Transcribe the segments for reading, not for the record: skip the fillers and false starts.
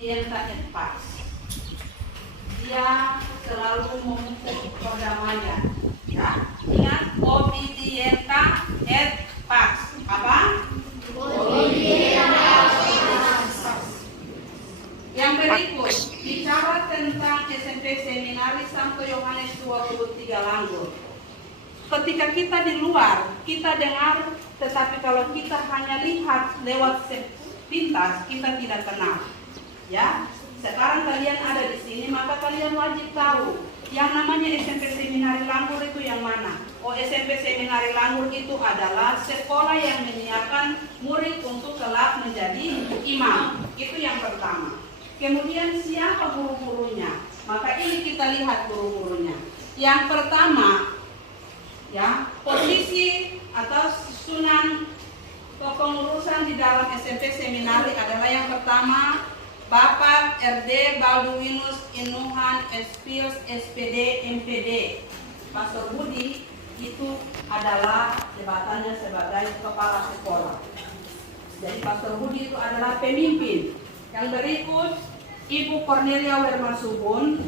Yenta et Pax. Dia selalu memupuk perdamaian. Ya, ingat obedienta et Pax. Apa? Obedienta et Pax. Yang berikut bicara tentang SMP Seminari Santo Yohanes 23 Langgur. Ketika kita di luar, kita dengar, tetapi kalau kita hanya lihat lewat sepintas, kita tidak kenal. Ya, sekarang kalian ada di sini, maka kalian wajib tahu yang namanya SMP Seminari Langgur itu yang mana. Oh, SMP Seminari Langgur itu adalah sekolah yang menyiapkan murid untuk kelak menjadi imam. Itu yang pertama. Kemudian siapa guru-gurunya? Maka ini kita lihat guru-gurunya. Yang pertama, ya, posisi atau susunan kepengurusan di dalam SMP Seminari adalah yang pertama Bapak RD Balduinus Inuhan Espils SPD MPD. Pastor Budi itu adalah jabatannya sebagai kepala sekolah. Jadi Pastor Budi itu adalah pemimpin. Yang berikut Ibu Cornelia Wermasubun.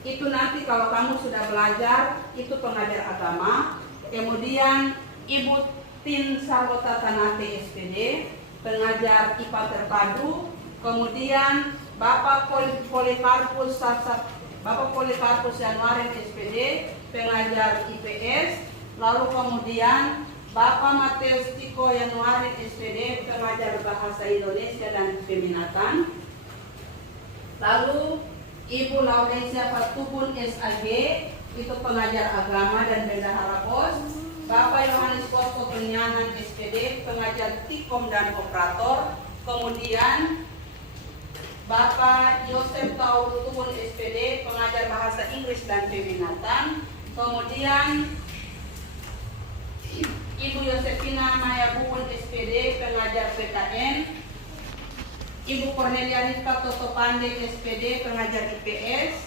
Itu nanti kalau kamu sudah belajar, itu pengajar agama. Kemudian Ibu Tin Sarwota Tanate SPD, pengajar IPA terpadu. Kemudian Bapak Polikarpus Januari SPD, pengajar IPS. Lalu kemudian Bapak Mateus Tiko Januari SPD, pengajar Bahasa Indonesia dan Peminatan. Lalu Ibu Laudensia Fatubun SAG, itu pengajar agama dan bendahara pos. Bapak Yohanes Kosto Penyangan SPD, pengajar Tikom dan operator. Kemudian Bapak Yosef Taurutubun SPD, pengajar bahasa Inggris dan peminatan. Kemudian Ibu Yosefina Maya Bubun SPD, pengajar PKN. Ibu Cornelia Rita Toto Pande SPD, pengajar IPS.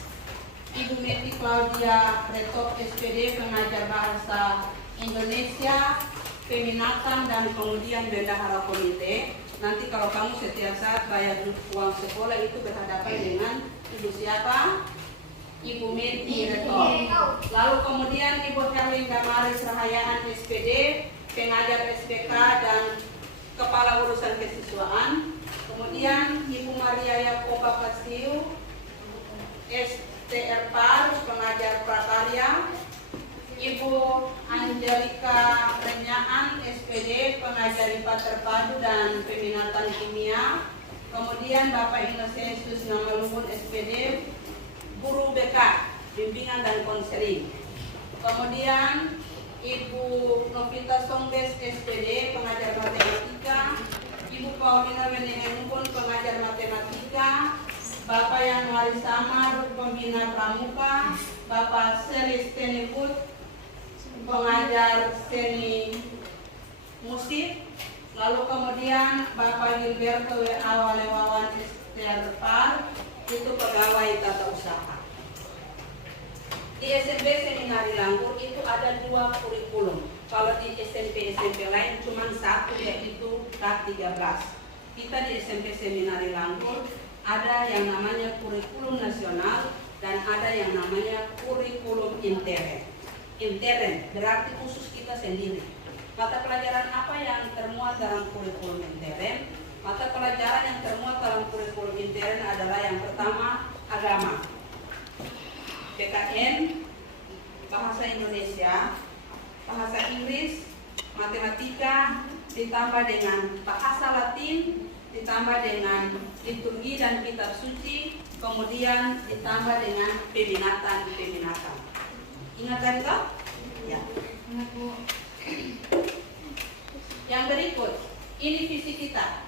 Ibu Meti Claudia Retop SPD, pengajar bahasa Indonesia, peminatan dan kemudian bendahara komite. Nanti kalau kamu setiap saat bayar uang sekolah itu berhadapan dengan ibu siapa? Ibu Meti Retop. Lalu kemudian Ibu Herlin Damaris Rahayaan SPD, pengajar SPK dan kepala urusan kesiswaan. Kemudian Ibu Maria Yakoba Pastiu, STR PAR, pengajar prakarya. Ibu Angelika Renyaan SPD, pengajar IPA terpadu dan peminatan kimia. Kemudian Bapak Ignatius Namalubun SPD, guru BK, bimbingan dan konseling. Kemudian Ibu Novita Sombes SPD, pengajar matematika. Ibu Paulina Wenehengkun, pengajar matematika. Bapak Yanuari Samar, pembina pramuka. Bapak Selis Teniput, pengajar seni musik. Lalu kemudian Bapak Gilberto W.A. Walewawan Esterpar, itu pegawai tata usaha. Di SMP Seminari Langgur itu ada 2 kurikulum. Kalau di SMP lain cuma 1, yaitu K13. Kita di SMP Seminari Langgur ada yang namanya kurikulum nasional dan ada yang namanya kurikulum intern. Intern berarti khusus kita sendiri. Mata pelajaran apa yang termuat dalam kurikulum intern? Mata pelajaran yang termuat dalam kurikulum intern adalah yang pertama agama, PKN, bahasa Indonesia, bahasa Inggris, matematika, ditambah dengan bahasa Latin, ditambah dengan liturgi dan kitab suci, kemudian ditambah dengan peminatan. Ingat kan itu? Ya. Ingat Bu. Yang berikut, ini visi kita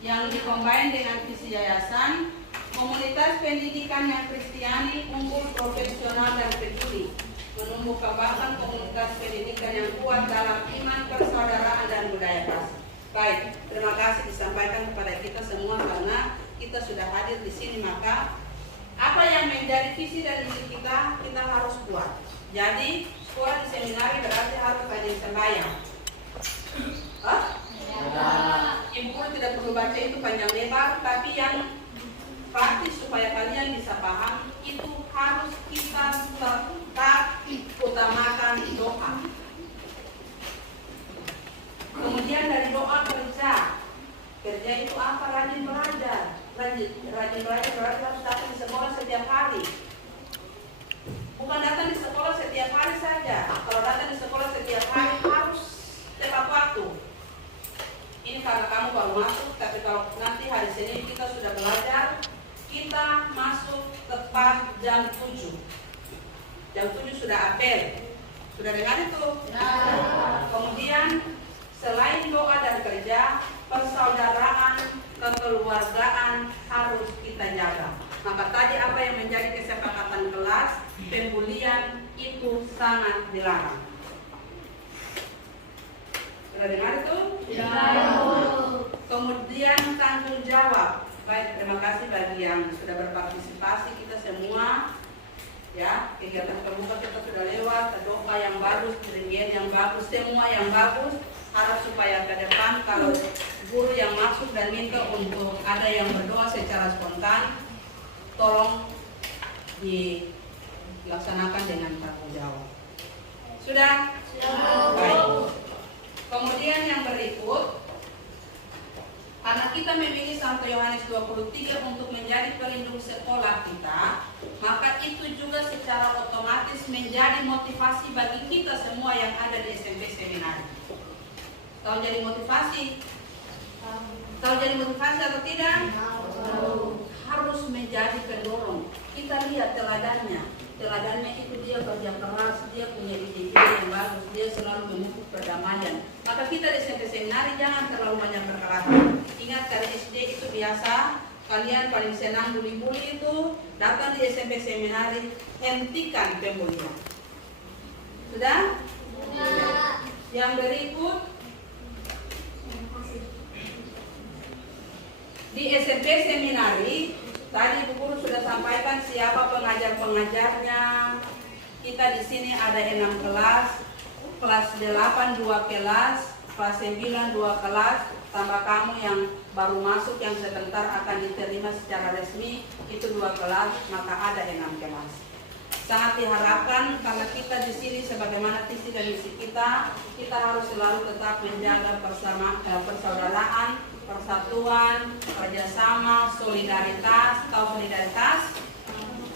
yang dikombin dengan visi yayasan. Komunitas pendidikan yang Kristiani, unggul, profesional dan peduli, menumbuh kembangkan komunitas pendidikan yang kuat dalam iman, persaudaraan dan budaya kasih. Baik, terima kasih disampaikan kepada kita semua karena kita sudah hadir di sini, maka apa yang menjadi visi dan misi kita harus buat. Jadi sekolah di seminari berarti harus rajin sembahyang. Ibu guru tidak perlu baca itu panjang lebar, tapi yang praktis supaya kalian bisa paham itu harus kita tetap utamakan doa. Kemudian dari doa kerja. Kerja itu apa? Rajin belajar. Rajin belajar berarti harus datang di sekolah setiap hari. Bukan datang di sekolah setiap hari saja. Kalau datang di sekolah setiap hari harus tepat waktu. Ini karena kamu baru masuk, tapi kalau nanti hari Senin kita sudah belajar, kita masuk tepat jam 7. Jam 7 sudah apel. Sudah dengar itu? Kemudian selain doa dan kerja, persaudaraan, kekeluargaan harus kita jaga. Maka tadi apa yang menjadi kesepakatan kelas, pembulian itu sangat dilarang. Sudah dengar itu? Ya. Kemudian tanggung jawab. Baik, terima kasih bagi yang sudah berpartisipasi, kita semua. Ya, kegiatan terbuka kita sudah lewat, doa yang bagus, keringat yang bagus, semua yang bagus. Harap supaya ke depan kalau guru yang masuk dan minta untuk ada yang berdoa secara spontan, tolong dilaksanakan dengan tanggung jawab. Sudah? Sudah. Baik. Kemudian yang berikut, karena kita memilih Santo Yohanes 23 untuk menjadi pelindung sekolah kita, maka itu juga secara otomatis menjadi motivasi bagi kita semua yang ada di SMP Seminari. Tahu jadi motivasi? Tahu jadi motivasi atau tidak? Harus menjadi pendorong. Kita lihat teladannya. Teladannya itu dia kerja keras, dia punya ide-ide yang bagus, dia selalu memupuk perdamaian. Maka kita di SMP Seminari jangan terlalu banyak berkelahi. Ingat dari SD itu biasa, kalian paling senang bully-bully itu, datang di SMP Seminari, hentikan pembulian. Sudah? Ya. Yang berikut, di SMP Seminari, tadi Bu Guru sudah sampaikan siapa pengajar-pengajarnya. Kita di sini ada 6 kelas, kelas 8 2 kelas, kelas 9 2 kelas, tambah kamu yang baru masuk yang sebentar akan diterima secara resmi itu 2 kelas, maka ada 6 kelas. Sangat diharapkan karena kita di sini sebagaimana visi dan misi kita harus selalu tetap menjaga persaudaraan, persatuan, kerjasama, solidaritas,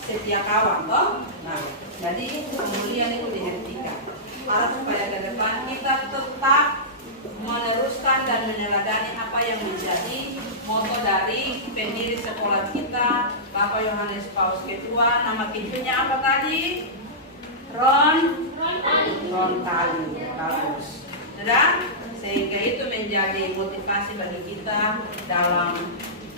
setia kawan, toh? Nah, jadi pembulian itu dihentikan. Harap supaya ke depan kita tetap meneruskan dan meneladani apa yang menjadi moto dari pendiri sekolah kita, Bapak Yohanes Paus Kedua. Nama pintunya apa tadi? Rontali. Bagus. Sudah? Sehingga itu menjadi motivasi bagi kita dalam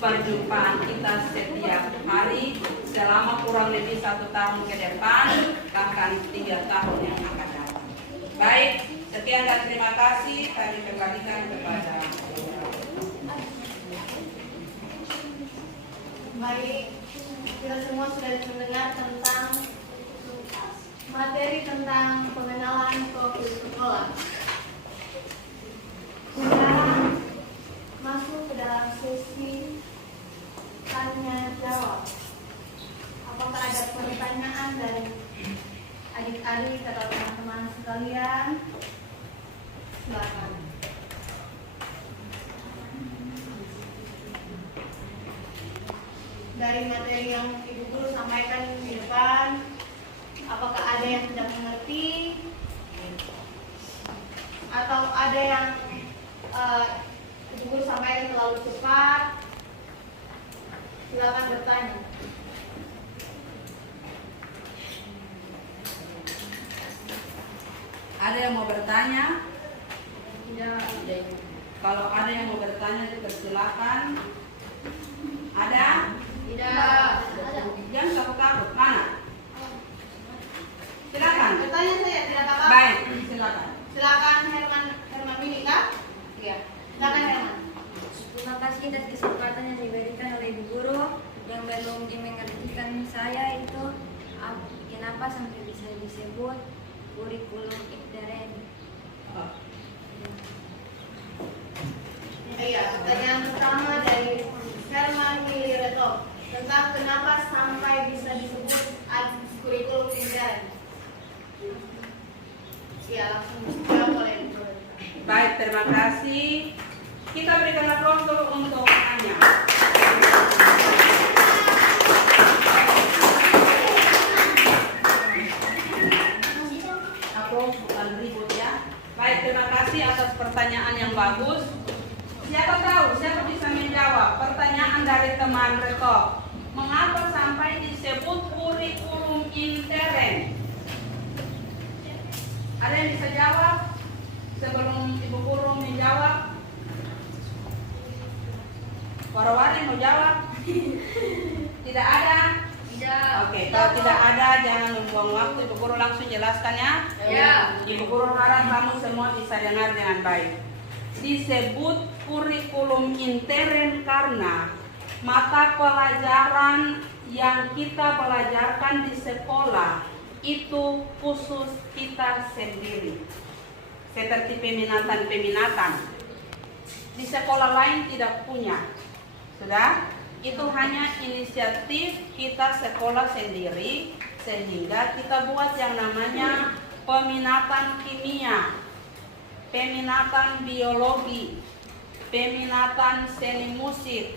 perjumpaan kita setiap hari selama kurang lebih 1 tahun ke depan, bahkan 3 tahun yang akan datang. Baik, sekian dan terima kasih. Kami kembalikan kepada baik, kita semua sudah mendengar tentang materi tentang pengenalan profil sekolah. Sekarang masuk ke dalam sesi tanya jawab. Apakah ada pertanyaan dari adik-adik atau teman-teman sekalian? Silakan. Dari materi yang Ibu Guru sampaikan di depan, apakah ada yang tidak mengerti atau ada yang Ibu Guru sampaikan terlalu cepat? Silakan bertanya. Ada yang mau bertanya? Tidak. Kalau ada yang mau bertanya, dipersilakan. Ada? Tidak. Jangan takut-takut. Mana? Silakan. Bertanya saya tidak apa-apa. Baik, silakan. Silakan Herman Minika. Iya. Silakan Herman. Terima kasih atas kesempatan yang diberikan oleh Ibu Guru yang belum dimengertikan saya itu kenapa sampai bisa disebut kurikulum IPTRN. Iya, pertanyaan pertama tentang kenapa sampai bisa disebut kurikulum intern. Ya, langsung jawab oleh Bu. Baik, terima kasih. Kita berikan aplaus dulu untuk Anya. Aplaus bukan ribut ya. Baik, terima kasih atas pertanyaan yang bagus. Siapa tahu, siapa bisa menjawab pertanyaan dari teman Reto? Mengapa sampai disebut kurikulum intern? Ada yang bisa jawab? Sebelum Ibu Guru menjawab, Warawari mau jawab? Tidak ada? Tidak. Oke, kalau tidak ada jangan membuang waktu. Ibu Guru langsung jelaskan ya. Ya. Ibu Guru harap kamu semua bisa dengar dengan baik. Disebut kurikulum intern karena mata pelajaran yang kita belajarkan di sekolah itu khusus kita sendiri. Seperti peminatan-peminatan. Di sekolah lain tidak punya. Sudah? Itu hanya inisiatif kita sekolah sendiri, sehingga kita buat yang namanya peminatan kimia, peminatan biologi, peminatan seni musik,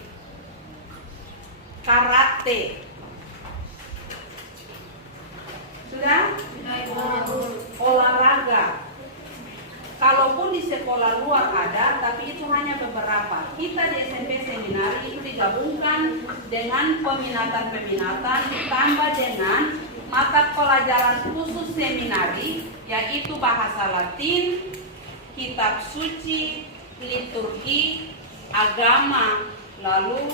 karate. Sudah? Olahraga. Kalaupun di sekolah luar ada, tapi itu hanya beberapa. Kita di SMP Seminari itu digabungkan dengan peminatan-peminatan, ditambah dengan mata pelajaran khusus seminari, yaitu bahasa Latin, kitab suci, liturgi, agama, lalu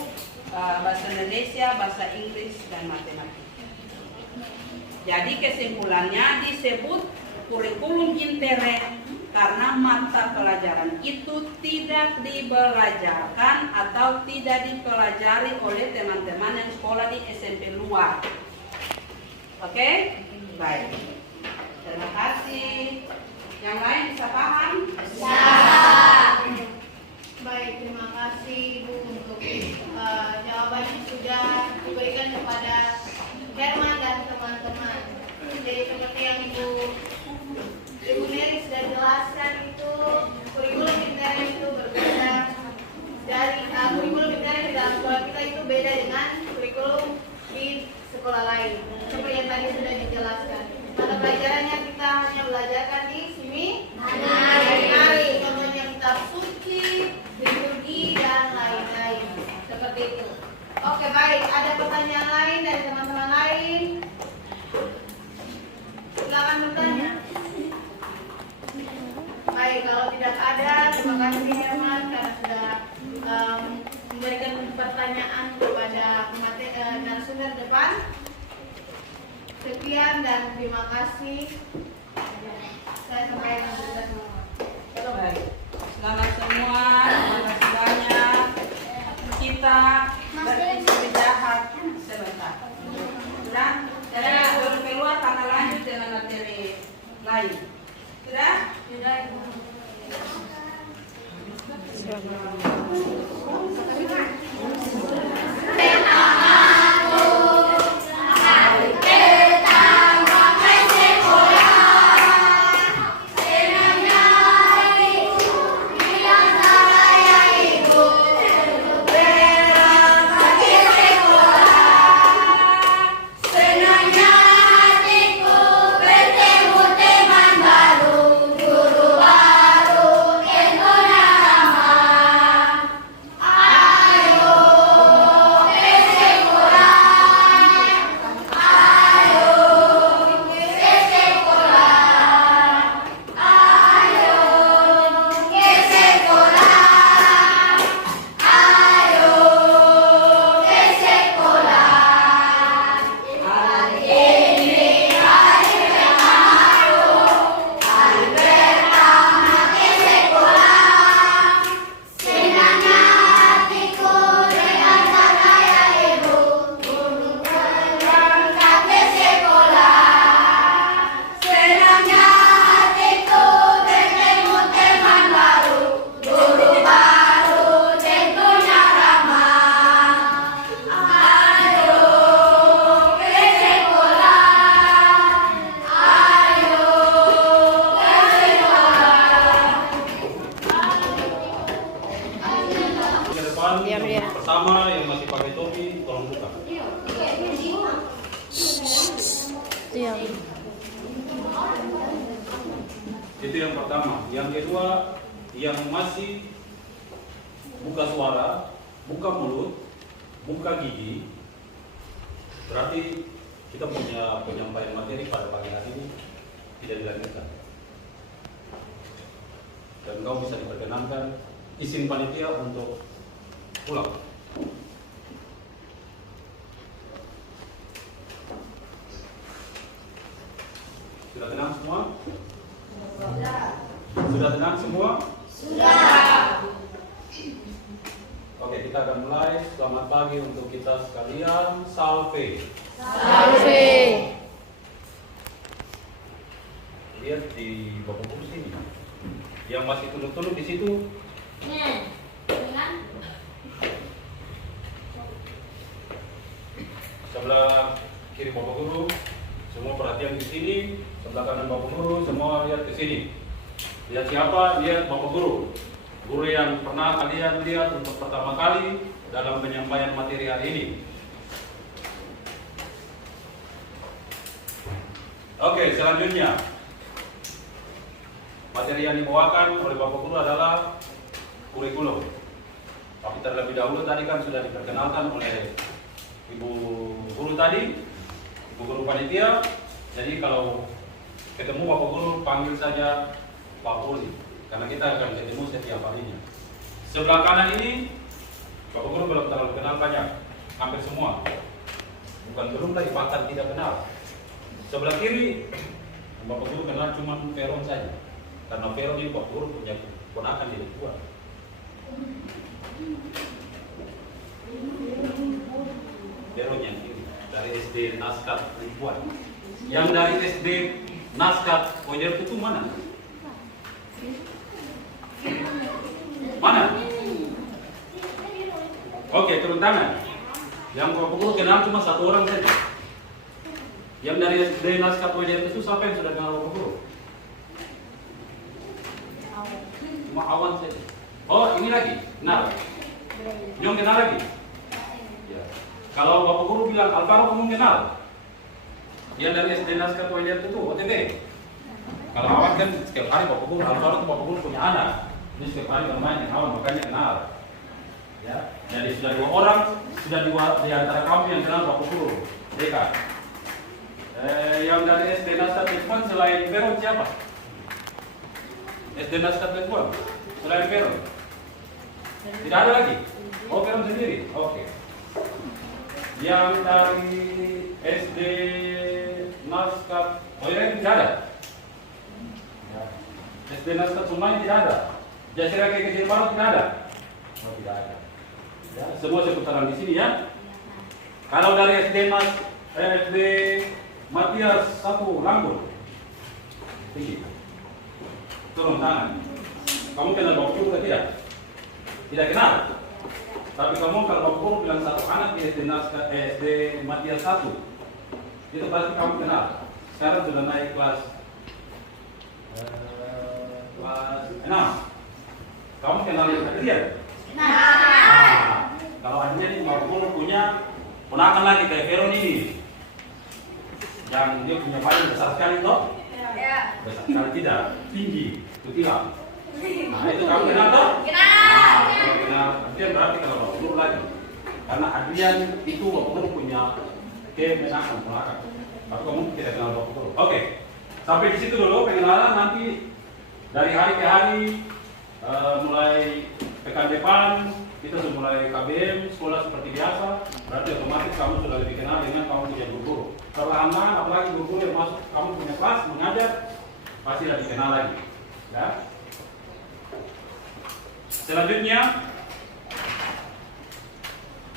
bahasa Indonesia, bahasa Inggris, dan matematika. Jadi kesimpulannya disebut kurikulum intern karena mata pelajaran itu tidak dibelajarkan atau tidak dipelajari oleh teman-teman yang sekolah di SMP luar. Oke? Baik. Terima kasih. Yang lain bisa paham? Bisa. Baik, terima kasih Ibu untuk jawabannya sudah diberikan kepada Herman dan teman-teman. Jadi seperti yang Ibu Mary sudah jelaskan, itu kurikulum intern itu berbeda dari kurikulum intern di dalam sekolah kita itu beda dengan kurikulum di sekolah lain. Seperti yang tadi sudah dijelaskan. Mata pelajarannya kita hanya belajarkan di sini. Hari contohnya kitab suci, liturgi dan lain-lain. Seperti itu. Oke, baik. Ada pertanyaan lain dari teman-teman lain? Silakan bertanya. Baik, kalau tidak ada, terima kasih Herman karena sudah memberikan pertanyaan kepada narasumber depan. Sekian dan terima kasih. Saya sampaikan tugas semua. Baik. Selamat semua. Terima kasih banyak. Kita beristirahat sebentar. Sudah? Saya belum keluar karena lanjut dengan materi lain. Sudah? masih pakai topi, tolong buka. Itu yang pertama. Yang kedua, yang masih buka suara, buka mulut, buka gigi, berarti kita punya penyampaian materi pada pagi hari ini tidak dilanjutkan. Dan kau bisa diperkenankan izin panitia untuk pulang. Sudah tenang semua? Sudah tenang semua? Sudah. Oke, kita akan mulai. Selamat pagi untuk kita sekalian. Salve. Salve. Lihat di bawah buku sini. Yang masih tunduk-tunduk di situ. Sebelah kiri Bapak Guru, semua perhatian di sini. Sebelah kanan Bapak Guru, semua lihat ke sini. Lihat siapa? Lihat Bapak Guru. Guru yang pernah kalian lihat untuk pertama kali dalam penyampaian materi hari ini. Oke, selanjutnya materi yang dibawakan oleh Bapak Guru adalah kurikulum. Tapi terlebih dahulu tadi kan sudah diperkenalkan oleh Ibu Guru tadi, Ibu Guru Panitia. Jadi kalau ketemu Bapak Guru panggil saja Pak Poli, karena kita akan ketemu setiap harinya. Sebelah kanan ini Bapak Guru belum terlalu kenal banyak, hampir semua. Bukan belum lagi, bahkan tidak kenal. Sebelah kiri Bapak Guru kenal cuma Peron saja, karena Peron ini Bapak Guru punya ponakan di tua. Peron yang kiri dari SD Naskat Ribuan. Yang dari SD Naskat Wajar itu mana? Mana? Oke, turun tangan. Yang Bapak Guru kenal cuma satu orang saja. Yang dari SD Naskat Wajar itu siapa yang sudah kenal Bapak Guru? Cuma Awan saja. Oh, ini lagi. Kenal. Nyong kenal lagi. Ya. Kalau Bapak Guru bilang Alvaro kamu kenal. Yang dari SD Naskat Wajar itu OTT. Kalau Awan kan setiap hari Bapak Guru, Alvaro itu Bapak Guru punya anak. Ini setiap hari bermain dengan Awan, makanya kenal. Ya. Jadi sudah dua orang, sudah dua di antara kamu yang kenal Bapak Guru. Deka. Yang dari SD Naskat Wajar selain Peron siapa? SD Naskat Wajar selain Peron? Tidak ada lagi? Oh, Peron sendiri? Oke. Yang dari SD Naskat Wajar tidak ada? SD Naskat Sumai tidak ada? Jasira Kecil Barat tidak ada? Oh, tidak ada. Ya, semua seputaran di sini ya. Kalau dari SD Matias 1 Langgul, tinggi. Turun tangan. Kamu kenal Bapak Guru tidak? Tidak kenal. Tapi kamu kalau Bapak Guru bilang satu anak di SD Matias 1, itu pasti kamu kenal. Sekarang sudah naik kelas 6. Kamu kenal Adrian? Nah, kalau Adrian ini Bapak Guru punya ponakan lagi kayak Veron ini. Yang dia punya badan besar sekali toh? Ya. Besar sekali tidak, tinggi, kutilang. Nah, itu kamu kenal toh? Kenal. Nah, kalau kenal Adrian berarti kalau Bapak Guru lagi. Karena Adrian itu Bapak Guru punya kemenakan ponakan. Tapi kamu tidak kenal Bapak Guru. Oke. Sampai di situ dulu pengenalan, nanti dari hari ke hari mulai pekan depan kita sudah mulai KBM, sekolah seperti biasa. Berarti otomatis kamu sudah lebih kenal dengan kamu punya guru. Perlahan-lahan apalagi guru yang masuk kamu punya kelas mengajar pasti lebih kenal lagi. Ya. Selanjutnya,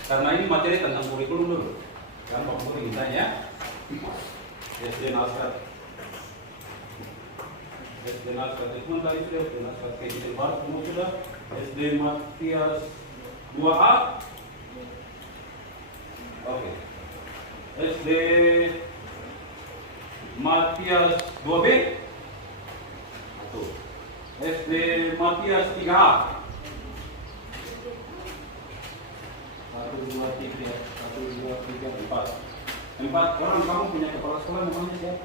karena ini materi tentang kurikulum dulu, kan Pak Guru ingin tanya, SD Naskat itu tadi sudah, SD Naskat Kecil Barat semua sudah, SD Matias 2A, oke, SD Matias 2B, SD Matias 3A, 1, 2, 2, 3, 1, 2, 3, 4. 4 orang. Kamu punya kepala sekolah namanya siapa?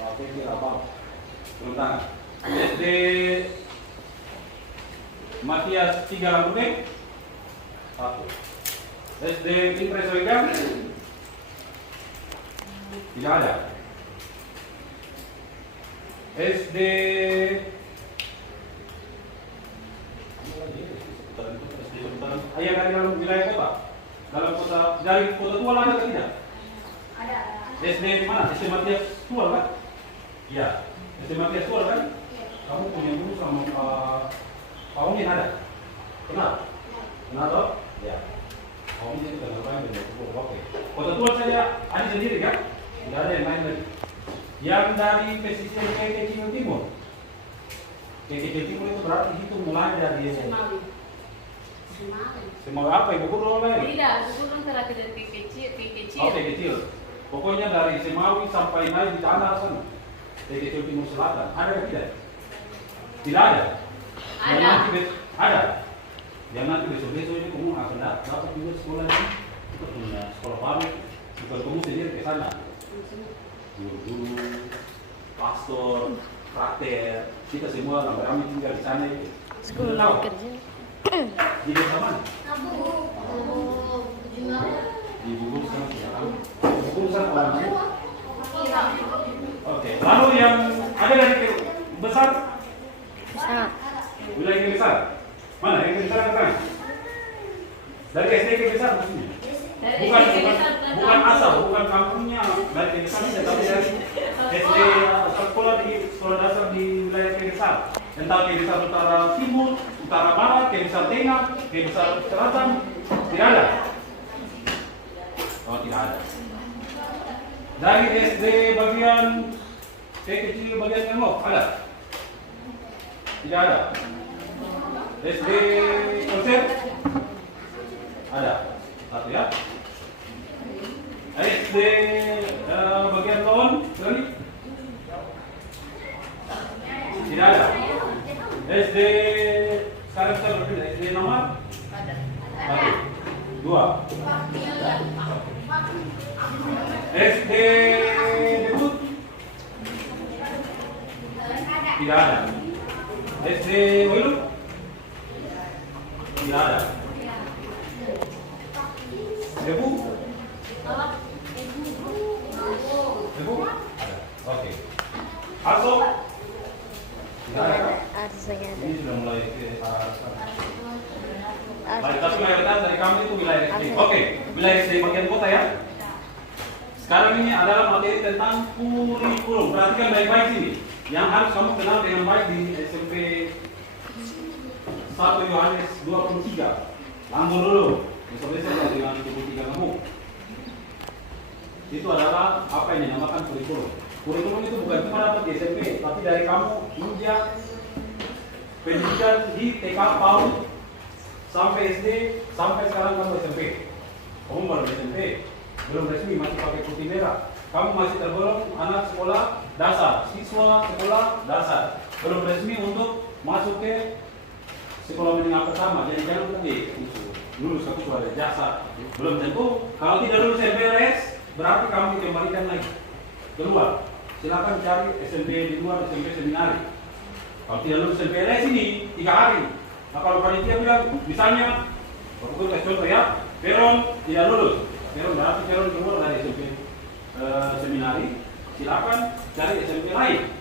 Pak Fethi Rabab. Turun tangan. SD Matias 3 Lambunek 1. SD Impres Wegan tidak ada. SD ayah dari dalam wilayah kota, dalam kota, dari kota tua ada atau tidak? Ada. SD di mana? SD Matias Tua kan? Iya. SD Matias Tua kan? Kamu punya dulu sama Pak Ungin ada? Kenal? Kenal toh? Ya. Pak Ungin itu ngapain dengan oke. Kota tua saya ada sendiri kan? Tidak ada yang lain lagi. Yang dari pesisir ke Kecil Timur. Ke Kecil Timur itu berarti itu mulai dari Semawi apa Ibu Guru lain? Tidak, itu kan antara dari kecil. Oke, kecil. Pokoknya dari Semawi sampai naik di tanah sana. Ke Kecil Timur Selatan. Ada atau tidak? Tidak ada. Ada. Ada. Yang nanti besok-besok ini kamu akan dapat juga sekolah ini. Kita punya sekolah pabrik. Bukan kamu sendiri ke sana. Guru-guru, pastor, praktek, kita semua ramai-ramai tinggal di sana itu. Sekolah kerja. Di desa mana? Di Bogor sana tidak tahu. Bogor sana orang mana? Oke. Lalu yang ada dari besar? Besar. Wilayah yang besar? Mana yang besar kan? Dari SD ke besar maksudnya? Bukan asal, bukan kampungnya dari besar, tapi dari SD sekolah di sekolah dasar di wilayah Kedesar. Entah Kedesar Utara Timur, Utara Barat, Kedesar Tengah, Kedesar Selatan, tidak ada. Oh, tidak ada. Dari SD bagian kecil bagian Ngemok ada? Tidak ada. SD Konsep ada. Satu ya. SD bagian Lon, sorry. Tidak ada. SD sekarang kita berbeda. SD nomor? Ada. 2. SD Debut? Tidak ada. SD Wilu? Tidak ada. Debu? Debu? Oke. Aso? Tidak ada. Ini sudah mulai ke arah sana. Baik, tapi mayoritas dari kami itu wilayah SD. Oke, wilayah SD bagian kota ya. Sekarang ini adalah materi tentang kurikulum. Perhatikan baik-baik sini. Yang harus kamu kenal dengan baik di SMP 1 Yohanes 23. Lambung dulu. Besok-besok dengan 23 kamu. Itu adalah apa yang dinamakan kurikulum. Kurikulum itu bukan cuma dapat di SMP, tapi dari kamu menjak pendidikan di TK PAUD sampai SD, sampai sekarang kamu SMP. Kamu baru SMP, belum resmi, masih pakai putih merah. Kamu masih tergolong anak sekolah dasar, siswa sekolah dasar. Belum resmi untuk masuk ke sekolah menengah pertama. Jadi jangan tadi lulus aku sudah ada jasa. Belum tentu. Kalau tidak lulus MPLS, berarti kamu dikembalikan lagi keluar. Silakan cari SMP di luar, SMP seminari. Kalau tidak lulus MPLS ini 3 hari. Nah, kalau panitia bilang, misalnya, aku kasih contoh ya, Peron tidak lulus. Peron berarti Peron keluar dari SMP seminari. Silakan cari SMP lain.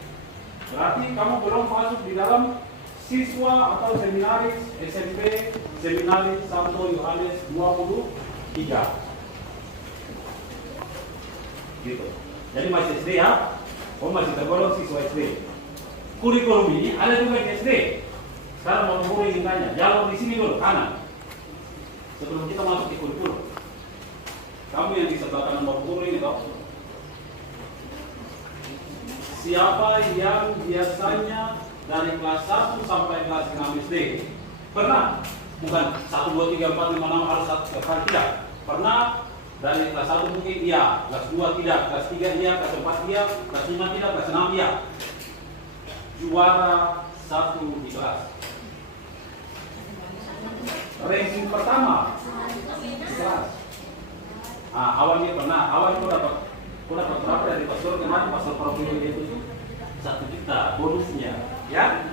Berarti kamu belum masuk di dalam siswa atau seminaris SMP Seminaris Santo Yohanes 23. Gitu. Jadi masih SD ya. Masih tergolong siswa SD. Kurikulum ini ada juga di SD. Sekarang mau guru ingin tanya, jawab di sini dulu, kanan. Sebelum kita masuk di kurikulum. Kamu yang di sebelah kanan mau guru ini tahu? Siapa yang biasanya dari kelas 1 sampai kelas 6 SD pernah? Bukan 1, 2, 3, 4, 5, 6 harus 1 kali tidak. Pernah dari kelas 1 mungkin iya, kelas 2 tidak, kelas 3 iya, kelas 4 iya, kelas 5 tidak, kelas 6 iya. Juara 1 di kelas. ranking pertama di kelas. Nah, awalnya kau dapat berapa dari pastor kemarin, pastor Paroki itu 1 juta bonusnya, ya.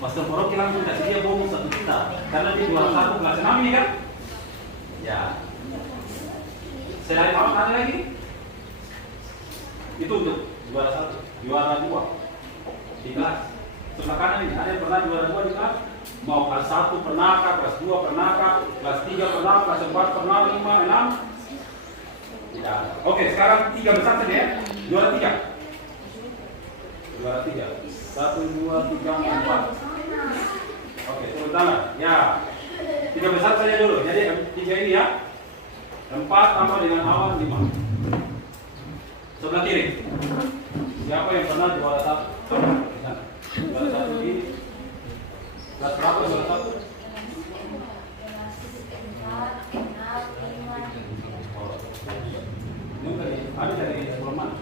Pastor Paroki langsung kasih dia bonus 1 juta karena dia juara 1 kelas 6 ini kan, ya. Selain awal ada lagi, itu untuk juara 1, juara 2 di kelas. Sebelah kanan ini ada yang pernah juara 2 di kelas. Mau kelas 1 pernah kah, kelas 2 pernah kah, kelas 3 pernah, kelas 4 pernah, 5, 6. Ya. Oke, sekarang 3 besar saja ya. Juara 3. Juara 3. 1, 2, 3, 4. Oke, turun tangan. Ya. 3 besar saja dulu. Jadi 3 ini ya. 4 tambah dengan awal 5. Sebelah kiri. Siapa yang pernah juara 1? Juara 1 di kelas berapa juara 1? Ada dari sekolah mana?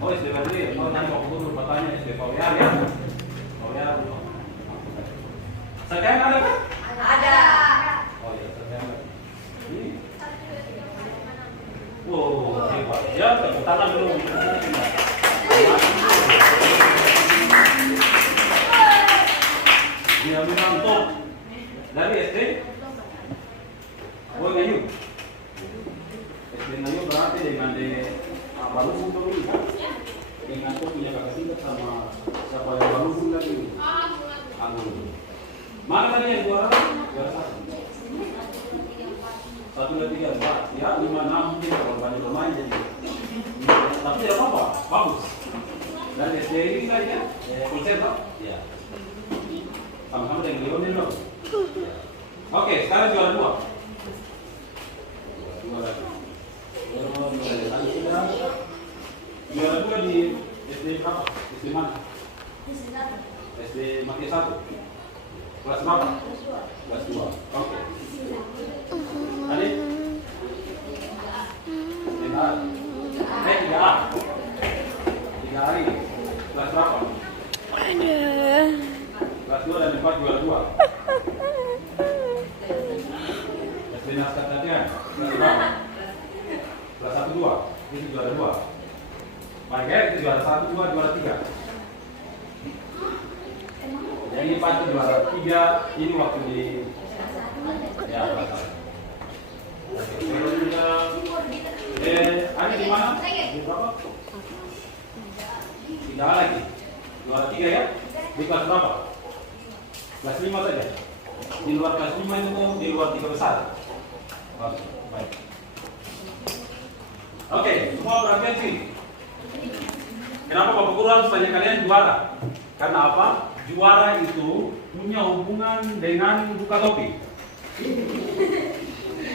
Oh, SD Badri. Oh, tadi waktu itu bertanya SD Pauliar ya. Pauliar. Sekarang ada kan? Ada. Oh iya, sekarang. Ini. Wow, hebat. Ya, tepuk tangan dulu. Dia memang top dari SD. Oh, Ngayu. SD Ngayu berarti dengan baru untuk ini kan? Dengan tuh punya kakak tingkat sama siapa yang baru lagi? Agung. Mana tadi yang juara? Juara 1. 1, 2, 3, 4. Ya, 5, 6 mungkin kalau banyak bermain jadi. Tapi tidak apa-apa, bagus. Dan SD ini tadi kan? Konser Pak? Ya. Sama-sama dengan Lionel loh. Oke, sekarang juara 2. Juara 2 di SD berapa? SD mana? SD Mati 1. Kelas berapa? Kelas 2. Oke. Tadi? 3A. 3 hari. Kelas berapa? Kelas 2 dan 4 juara 2. SD Naskah Latihan. Kelas berapa? Kelas 1, 2. Itu juara 2. Baik ya, itu juara 1, 2, juara 3. Yang ini pasti juara 3. Ini waktu di ya kelas 1. Ada di mana? Di berapa? 3 lagi. Juara 3 ya? Di kelas berapa? Kelas 5 saja. Di luar kelas 5 itu di luar 3 besar. Oke, baik. Oke, semua perhatian sih. Kenapa Bapak Guru harus tanya kalian juara? Karena apa? Juara itu punya hubungan dengan buka topi.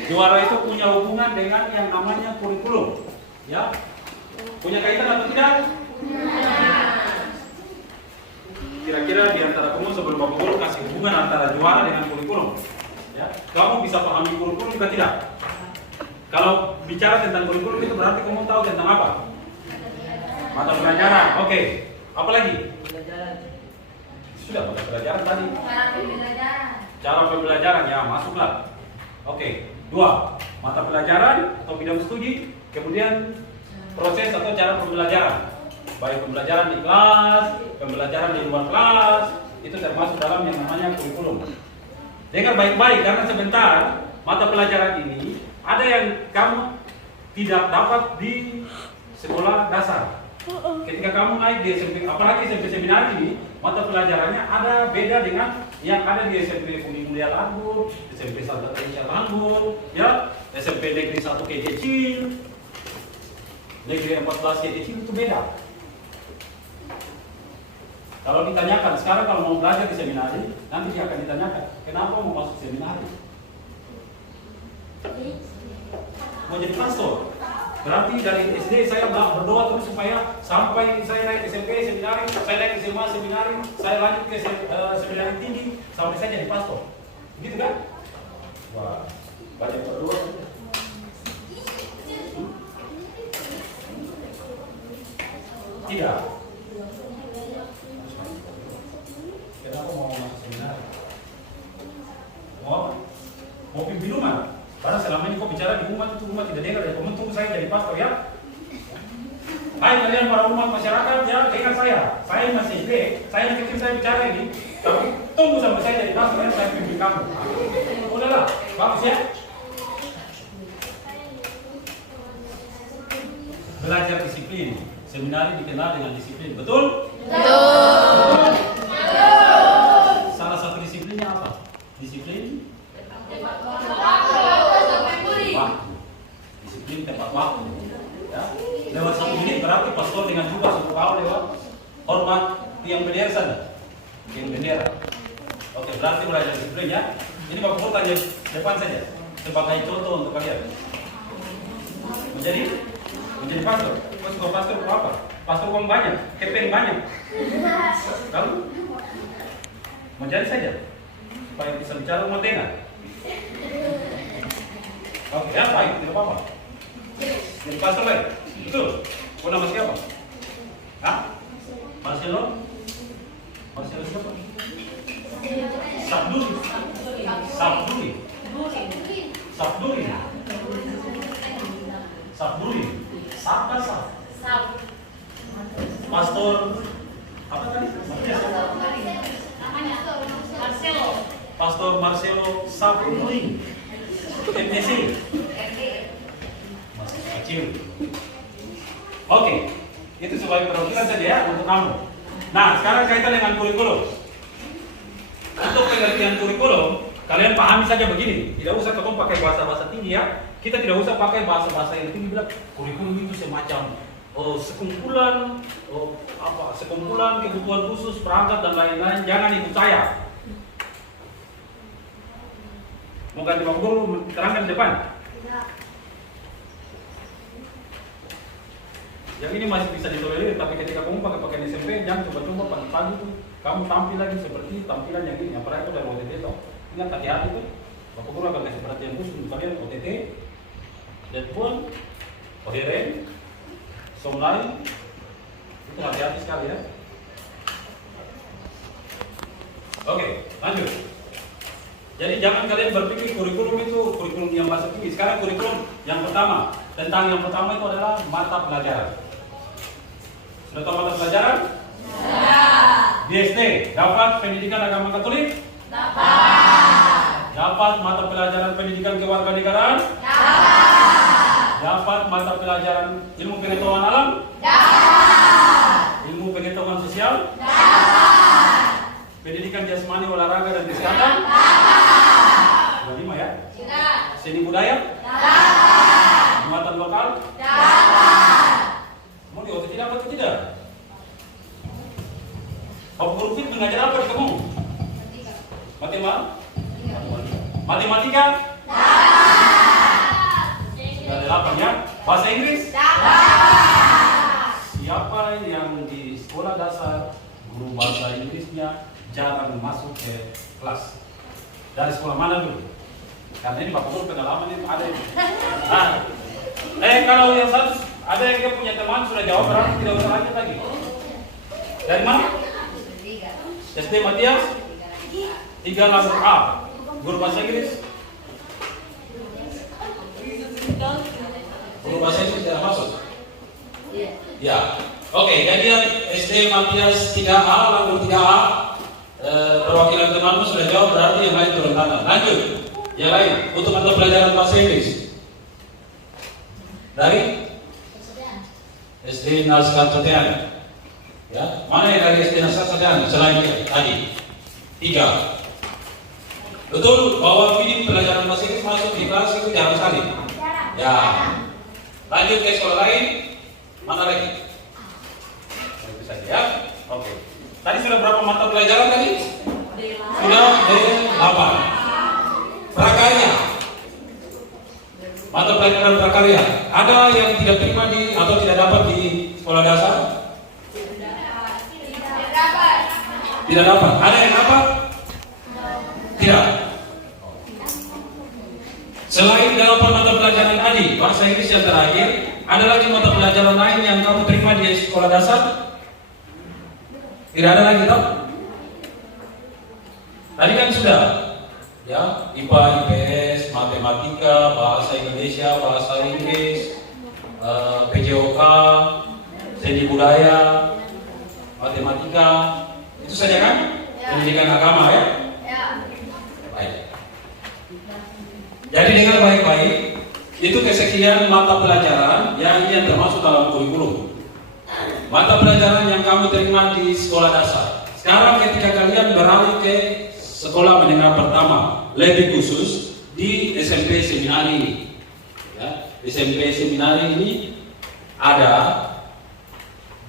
Juara itu punya hubungan dengan yang namanya kurikulum. Ya? Punya kaitan atau tidak? Kira-kira di antara kamu sebelum Bapak Guru kasih hubungan antara juara dengan kurikulum, ya, kamu bisa pahami kurikulum juga tidak? Kalau bicara tentang kurikulum itu berarti kamu tahu tentang apa? Mata pelajaran. Oke. Apa lagi? Sudah mata pelajaran tadi. Cara pembelajaran ya, masuklah. Oke. 2. Mata pelajaran atau bidang studi, kemudian proses atau cara pembelajaran. Baik pembelajaran di kelas, pembelajaran di luar kelas, itu termasuk dalam yang namanya kurikulum. Dengar baik-baik karena sebentar mata pelajaran ini ada yang kamu tidak dapat di sekolah dasar. Ketika kamu naik di SMP, apalagi SMP seminar ini, mata pelajarannya ada beda dengan yang ada di SMP Bumi Mulia Langur, SMP Santa Teresa Langur, ya, SMP Negeri 1 Kecil, Negeri 14 Kecil itu beda. Kalau ditanyakan, sekarang kalau mau belajar di seminari, nanti dia akan ditanyakan, kenapa mau masuk seminari? Mau jadi pastor? Berarti dari SD saya berdoa terus supaya sampai saya naik SMP seminari, saya naik SMA seminari, saya lanjut ke seminari tinggi, sampai saya jadi pastor. Begitu kan? Wah, banyak berdoa. Tidak. Kenapa mau masuk seminari? Mau? Karena selama ini kau bicara di umat itu umat tidak dengar ya. Kamu tunggu saya jadi pastor ya. Hai kalian para umat masyarakat ya, dengar saya. Saya masih saya kecil saya bicara ini. Tapi tunggu sampai saya jadi pastor ya, saya pimpin kamu. Udahlah, bagus ya. Belajar disiplin. Seminari dikenal dengan disiplin, betul? Betul. Salah satu disiplinnya apa? Disiplin waktu. Disiplin tepat waktu. Ya. Lewat 1 menit berarti pastor dengan juga suku kau lewat hormat tiang bendera sana. Tiang bendera. Oke, berarti belajar disiplin ya. Ini Bapak Guru tanya depan saja sebagai contoh untuk kalian. Menjadi pastor. Kau suka pastor apa? Pastor uang banyak, kepeng banyak. Kamu menjadi saja supaya bisa bicara umat dengar. Oke ya, baik, tidak apa-apa. Jadi pastor lagi, betul. Kau nama siapa? Hah? Marcelo? Marcelo siapa? Sabduri. Sabduri. Sabduri. Sabduri. Sab. Pastor apa tadi? Pastor Marcelo Sabduri. MTC. Masih kecil. Oke, itu sebagai perwakilan tadi ya untuk kamu. Nah, sekarang kaitan dengan kurikulum. Untuk pengertian kurikulum, kalian pahami saja begini. Tidak usah kamu pakai bahasa-bahasa tinggi ya. Kita tidak usah pakai bahasa-bahasa yang tinggi bilang kurikulum itu semacam sekumpulan kebutuhan khusus, perangkat dan lain-lain. Jangan ikut saya. Mau ganti Bapak Guru terangkan di depan. Yang ini masih bisa ditolerir, tapi ketika kamu pakai pakaian SMP, jangan coba-coba pagi-pagi tuh kamu tampil lagi seperti tampilan yang ini. Yang pernah itu dari OTT toh. Ingat hati-hati tuh. Bapak Guru akan kasih perhatian khusus untuk kalian OTT, Deadpool, Oderen, Somlai. Itu hati-hati sekali ya. Oke, lanjut. Jadi jangan kalian berpikir kurikulum itu kurikulum yang bahasa tinggi. Sekarang kurikulum yang pertama. Tentang yang pertama itu adalah mata pelajaran. Sudah tahu mata pelajaran? Ya. Di SD dapat pendidikan agama Katolik? Dapat. Dapat mata pelajaran pendidikan kewarganegaraan? Dapat. Dapat mata pelajaran ilmu pengetahuan alam? Dapat. Ilmu pengetahuan sosial? Dapat. Pendidikan jasmani, olahraga dan kesehatan? Dapat. 5 ya? Tidak. Seni budaya? Dapat. Muatan lokal? Dapat. Mau di OTT dapat atau tidak? Bapak Guru Fit mengajar apa di kamu? Matematika? Dapat. Sudah 8 ya? Bahasa Inggris? Dapat. Siapa yang di sekolah dasar guru bahasa Inggrisnya jarang masuk ke kelas? Dari sekolah mana dulu? Karena ini Bapak Guru pengalaman ini ada ini. Nah, kalau yang satu ada yang dia punya teman sudah jawab berarti tidak usah lanjut lagi. Dari mana? SD Matias? 3 langsung A. Guru bahasa Inggris? Guru bahasa Inggris tidak masuk? Ya. Oke, jadi SD Matias 3A, langsung 3A. Perwakilan temanmu sudah jawab berarti yang lain turun tangan. Lanjut. Yang lain untuk mata pelajaran bahasa Inggris. Dari SD Naskah Satyana. Ya, mana yang dari SD Naskah Satyana selain tadi? 3. Betul bahwa video pelajaran bahasa Inggris masuk di kelas itu jarang sekali. Ya. Lanjut ke sekolah lain. Mana lagi? Itu saja ya. Oke. Tadi sudah berapa mata pelajaran tadi? Sudah 8. Prakarya. Mata pelajaran prakarya. Ada yang tidak terima di atau tidak dapat di sekolah dasar? Tidak dapat. Ada yang dapat? Tidak. Selain 8 mata pelajaran tadi, bahasa Inggris yang terakhir, ada lagi mata pelajaran lain yang kamu terima di sekolah dasar? Tidak ada lagi toh? Tadi kan sudah, ya IPA, IPS, matematika, bahasa Indonesia, bahasa Inggris, PJOK, seni budaya, matematika, itu saja kan? Pendidikan agama ya? Baik. Jadi dengar baik-baik, itu kesekian mata pelajaran yang termasuk dalam kurikulum. Mata pelajaran yang kamu terima di sekolah dasar. Sekarang ketika kalian beralih ke sekolah menengah pertama, lebih khusus di SMP Seminari ini. Ya, SMP Seminari ini ada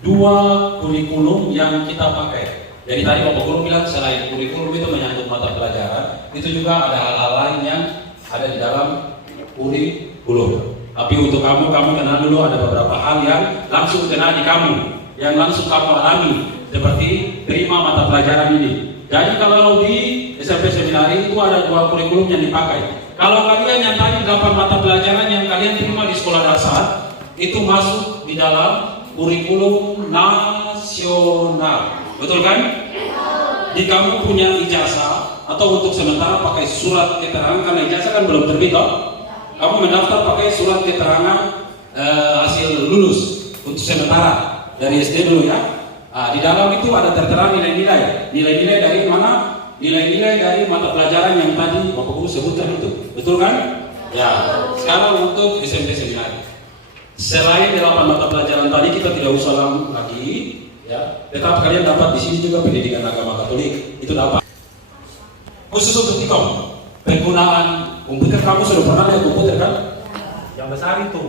2 kurikulum yang kita pakai. Jadi tadi Bapak Guru bilang selain kurikulum itu menyangkut mata pelajaran, itu juga ada hal-hal lain yang ada di dalam kurikulum. Tapi untuk kamu kenal dulu ada beberapa hal yang langsung kena di kamu, yang langsung kamu alami, seperti terima mata pelajaran ini. Jadi kalau di SMP Seminari itu ada 2 kurikulum yang dipakai. Kalau kalian yang tadi 8 mata pelajaran yang kalian terima di sekolah dasar, itu masuk di dalam kurikulum nasional. Betul kan? Di kamu punya ijazah atau untuk sementara pakai surat keterangan, karena ijazah kan belum terbit toh? Kamu mendaftar pakai surat keterangan hasil lulus untuk sementara dari SD dulu ya. Di dalam itu ada tertera nilai-nilai. Nilai-nilai dari mana? Nilai-nilai dari mata pelajaran yang tadi Bapak Guru sebutkan itu. Betul kan? Ya. Sekarang untuk SMP Seminari. Selain 8 mata pelajaran tadi kita tidak usah ulang lagi, ya. Tetap kalian dapat di sini juga pendidikan agama Katolik. Itu dapat. Khusus untuk Tikom, penggunaan komputer, kamu sudah pernah lihat komputer kan? Yang besar itu,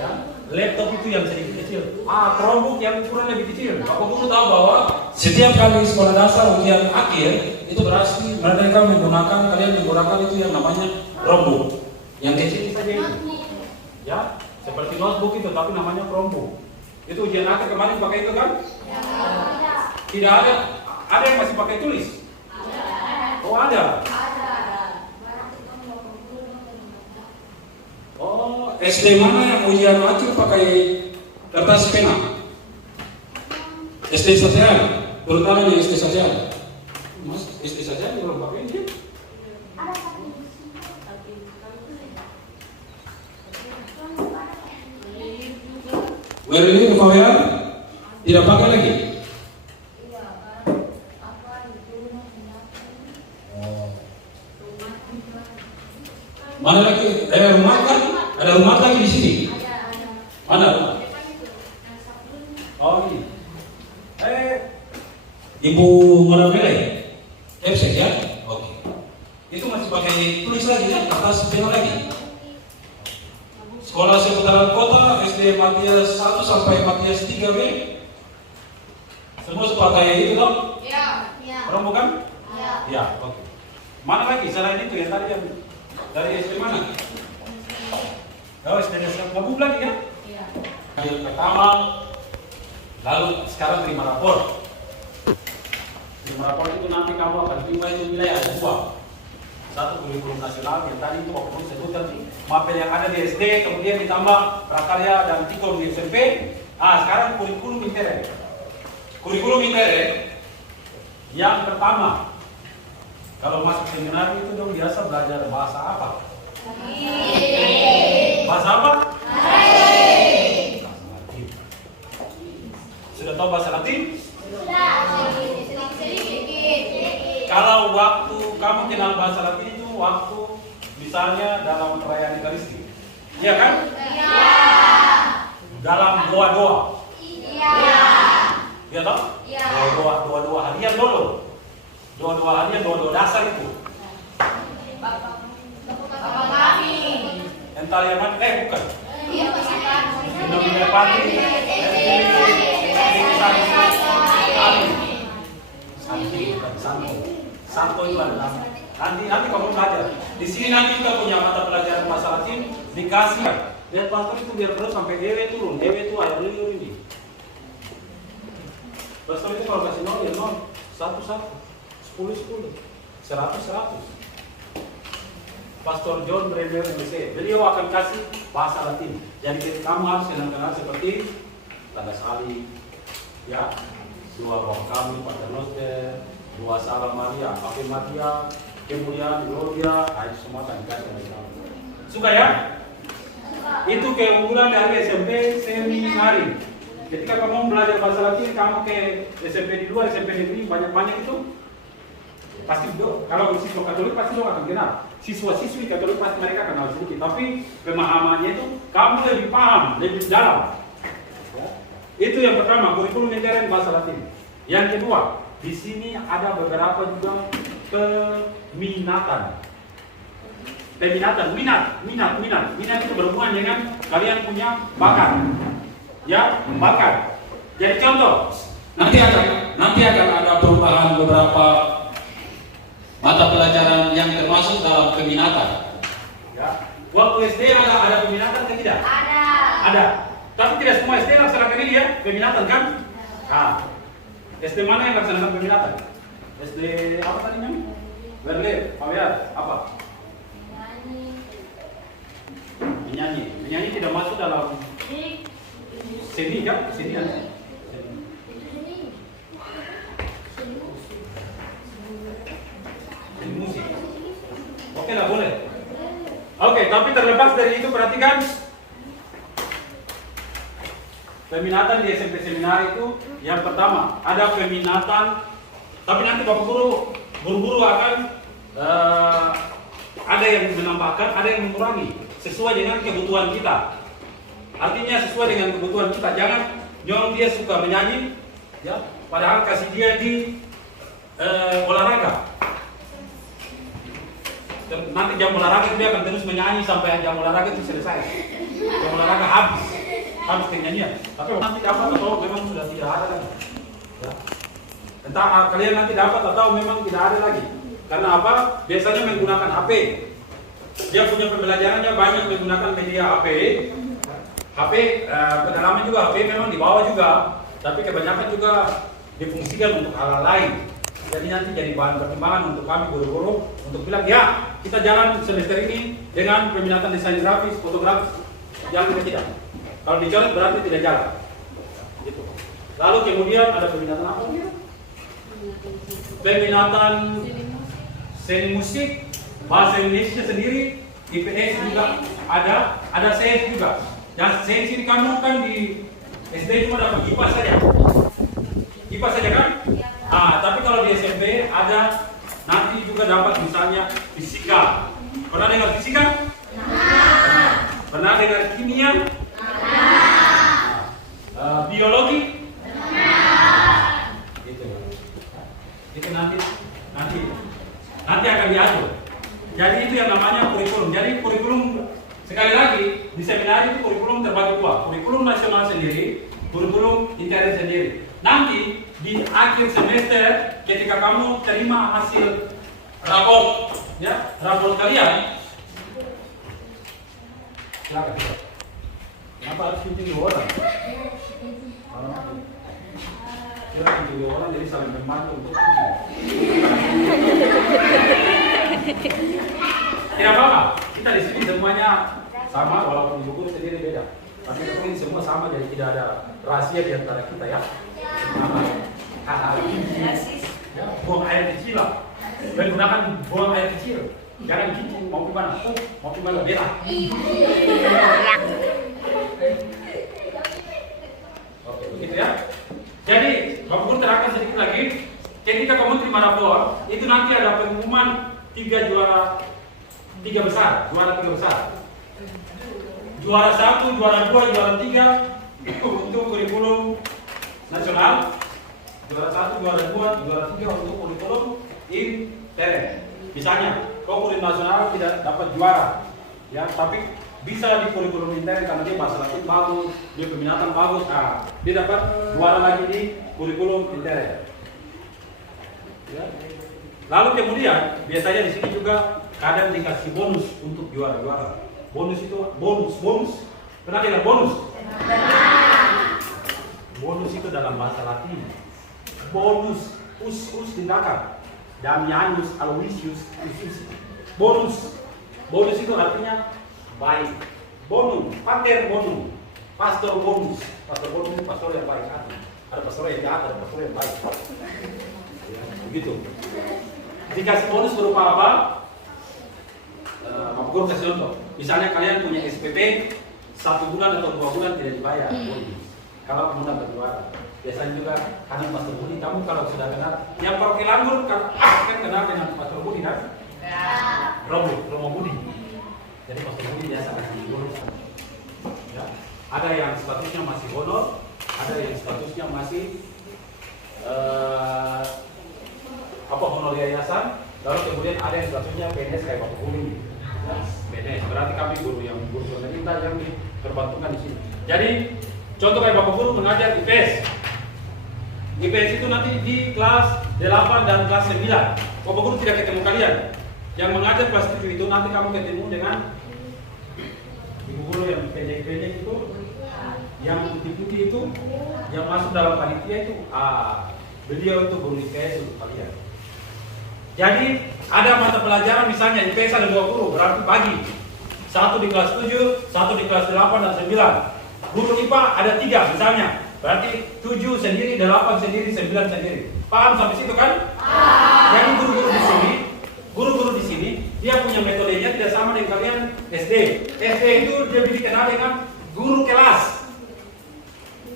ya. Laptop itu yang sedikit kecil. Chromebook yang ukuran lebih kecil. Bapak Guru tahu bahwa setiap kali sekolah dasar ujian akhir itu berarti mereka kalian menggunakan itu yang namanya Chromebook. Yang kecil saja itu, ya, seperti notebook itu, tapi namanya Chromebook. Itu ujian akhir kemarin pakai itu kan? Tidak ada. Ada yang masih pakai tulis? Oh ada. Oh, SD mana yang ujian akhir pakai kertas pena? SD Sosial, terutama di SD Sosial. Mas, SD Sosial belum pakai ini? Berlin Korea tidak pakai lagi? Mana lagi? Rumah kan? Ada rumah lagi di sini? Mana rumah? Oh ini. Ibu Monamele, Epsek ya? Oke. Itu masih pakai tulis lagi ya? Kertas pena lagi? Sekolah seputaran kota, SD Matias 1 sampai Matias 3B, semua pakai itu dong? Iya. Orang bukan? Iya. Oke. Mana lagi selain itu yang tadi yang dari SD mana? Oh, SD Gabung lagi ya? Iya. Yang pertama, lalu sekarang terima rapor. Terima rapor itu nanti kamu akan terima itu nilai ada 2. Satu kurikulum nasional yang tadi itu waktu sebutkan mapel yang ada di SD, kemudian ditambah prakarya dan Tikom di SMP. Sekarang kurikulum intere. Kurikulum intere yang pertama, kalau masuk seminari itu dong biasa belajar bahasa apa? Bahasa apa? Bahasa Latin. Sudah tahu bahasa Latin? Sudah. Kalau waktu kamu kenal bahasa Latin itu waktu misalnya dalam perayaan Ekaristi, iya kan? Iya. Dalam doa-doa. Iya. Iya toh? Iya. Doa-doa harian dulu. Doa-doa harian, doa-doa dasar itu. Bapak kami. Entar yang mana? Bukan. Iya, Pak. Nomor Patri. Santo itu adalah nanti kamu belajar. Di sini nanti kita punya mata pelajaran bahasa Latin dikasih. Lihat pastor itu biar terus sampai EW turun. EW itu air liur ini. Pastor itu kalau kasih 0 ya 0, 1 1, 10 10, 100 100. Pastor John Brenner MC, beliau akan kasih bahasa Latin. Jadi kamu harus kenal seperti tanda salib, ya, dua Bapa Kami, Paternoster, dua Salam Maria, Ave Maria, kemudian Gloria, itu semua akan dikasih oleh kamu. Suka ya? Itu keunggulan dari SMP Seminari. Ketika kamu belajar bahasa Latin, kamu ke SMP di luar, SMP negeri banyak-banyak itu, pasti kalau siswa Katolik pasti lo akan kenal. Siswa-siswi Katolik pasti mereka kenal sedikit, tapi pemahamannya itu kamu lebih paham, lebih dalam. Ya. Itu yang pertama, kurikulum intern bahasa Latin. Yang kedua, di sini ada beberapa juga peminatan. Minat itu berhubungan dengan kalian punya bakat. Ya, bakat. Jadi contoh, Nanti akan ada perubahan beberapa mata pelajaran yang termasuk dalam peminatan. ya. Waktu SD ada peminatan atau tidak? Ada. Tapi tidak semua SD laksanakan ini ya, peminatan kan? SD mana yang laksanakan peminatan? SD apa tadi namanya? Berlir, Pawiar, apa? Menyanyi tidak masuk dalam seni kan? Seni kan? Seni musik. Oke lah, boleh. Oke, tapi terlepas dari itu perhatikan peminatan di SMP Seminari itu yang pertama ada peminatan, tapi nanti Bapak Guru buru-buru akan ada yang menambahkan, ada yang mengurangi sesuai dengan kebutuhan kita. Artinya sesuai dengan kebutuhan kita, jangan nyolong dia suka menyanyi, ya, padahal kasih dia di olahraga. Nanti jam olahraga dia akan terus menyanyi sampai jam olahraga itu selesai. Jam olahraga habis kenyanyian. Tapi nanti dapat atau memang sudah tidak ada lagi. Ya. Entah kalian nanti dapat atau memang tidak ada lagi. Karena apa? Biasanya menggunakan HP. Dia punya pembelajarannya banyak menggunakan media HP. HP pedalaman juga HP memang dibawa juga, tapi kebanyakan juga difungsikan untuk hal lain. Jadi nanti jadi bahan pertimbangan untuk kami guru-guru untuk bilang ya kita jalan semester ini dengan peminatan desain grafis, fotografis, jalan kita tidak. Kalau dicoret berarti tidak jalan. Gitu. Lalu kemudian ada peminatan apa? Peminatan seni musik, bahasa Indonesia sendiri, IPS juga ada sains juga. Dan sains ini kamu kan di SD cuma dapat IPA saja. IPA saja kan? Tapi kalau di SMP ada nanti juga dapat misalnya fisika. Pernah dengar fisika? Pernah dengar kimia? Biologi? Gitu. Itu nanti akan diatur. Jadi itu yang namanya kurikulum. Jadi kurikulum sekali lagi di seminar itu kurikulum terbagi dua, kurikulum nasional sendiri, kurikulum intern sendiri. Nanti di akhir semester ketika kamu terima hasil raport, ya raport kalian, silakan. Kenapa harus syuting dua orang? Kira syuting dua orang jadi saling membantu untuk tidak apa-apa. Kita di sini semuanya sama walaupun buku sendiri beda. Tapi ini semua sama jadi tidak ada rahasia di antara kita ya. Ya, buang air kecil lah. Menggunakan buang air kecil. Jangan gitu, mau gimana? Mau gimana? Beda. Oke, begitu ya. Jadi, Bapak Guru terangkan sedikit lagi. Ketika kamu terima rapor, itu nanti ada pengumuman tiga besar. Juara 1, juara 2, juara 3 untuk kurikulum nasional. Juara 1, juara 2, juara 3 untuk kurikulum intern. Misalnya, kau kurikulum nasional tidak dapat juara, ya, tapi bisa di kurikulum intern karena dia bahasa Latin bagus, dia peminatan bagus, dia dapat juara lagi di kurikulum intern. Ya. Lalu kemudian biasanya di sini juga kadang dikasih bonus untuk juara-juara. Bonus itu bonus. Pernah dengar bonus? Bonus itu dalam bahasa Latin. Bonus, us di belakang. Damianus, Aloysius, bonus. Bonus itu artinya baik. Bonum, pater bonum, pastor bonus. Pastor bonus itu pastor yang baik. Ada pastor yang jahat, ada pastor yang baik. Ya, begitu. Dikasih bonus berupa apa? Bapak Guru kasih contoh. Misalnya kalian punya SPP 1 bulan atau 2 bulan tidak dibayar. Kalau mudah berjuara. Biasanya juga kami Pastor Budi, kamu kalau sudah kenal yang perwakilan guru kan kenal dengan Pastor Budi kan? Romo Budi. Jadi Pastor Budi biasa kasih guru. Ya. Ada yang statusnya masih honor, ada yang statusnya masih honor yayasan, lalu kemudian ada yang statusnya PNS kayak Bapak Budi. Ya, PNS berarti kami guru pemerintah yang diperbantukan di sini. Jadi contoh kayak Bapak Guru mengajar IPS. IPS itu nanti di kelas 8 dan kelas 9. Bapak Guru tidak ketemu kalian. Yang mengajar kelas 7 itu nanti kamu ketemu dengan Ibu Guru yang pendek-pendek itu, yang putih-putih itu, yang masuk dalam panitia itu. Beliau itu guru IPS untuk kalian. Jadi ada mata pelajaran misalnya IPS ada 2 guru, berarti pagi. 1 di kelas 7, 1 di kelas 8 dan 9. Guru IPA ada 3 misalnya. Berarti 7 sendiri, 8 sendiri, 9 sendiri. Paham sampai situ kan? Jadi guru-guru di sini, dia punya metodenya tidak sama dengan kalian SD. SD itu dia dikenal dengan guru kelas.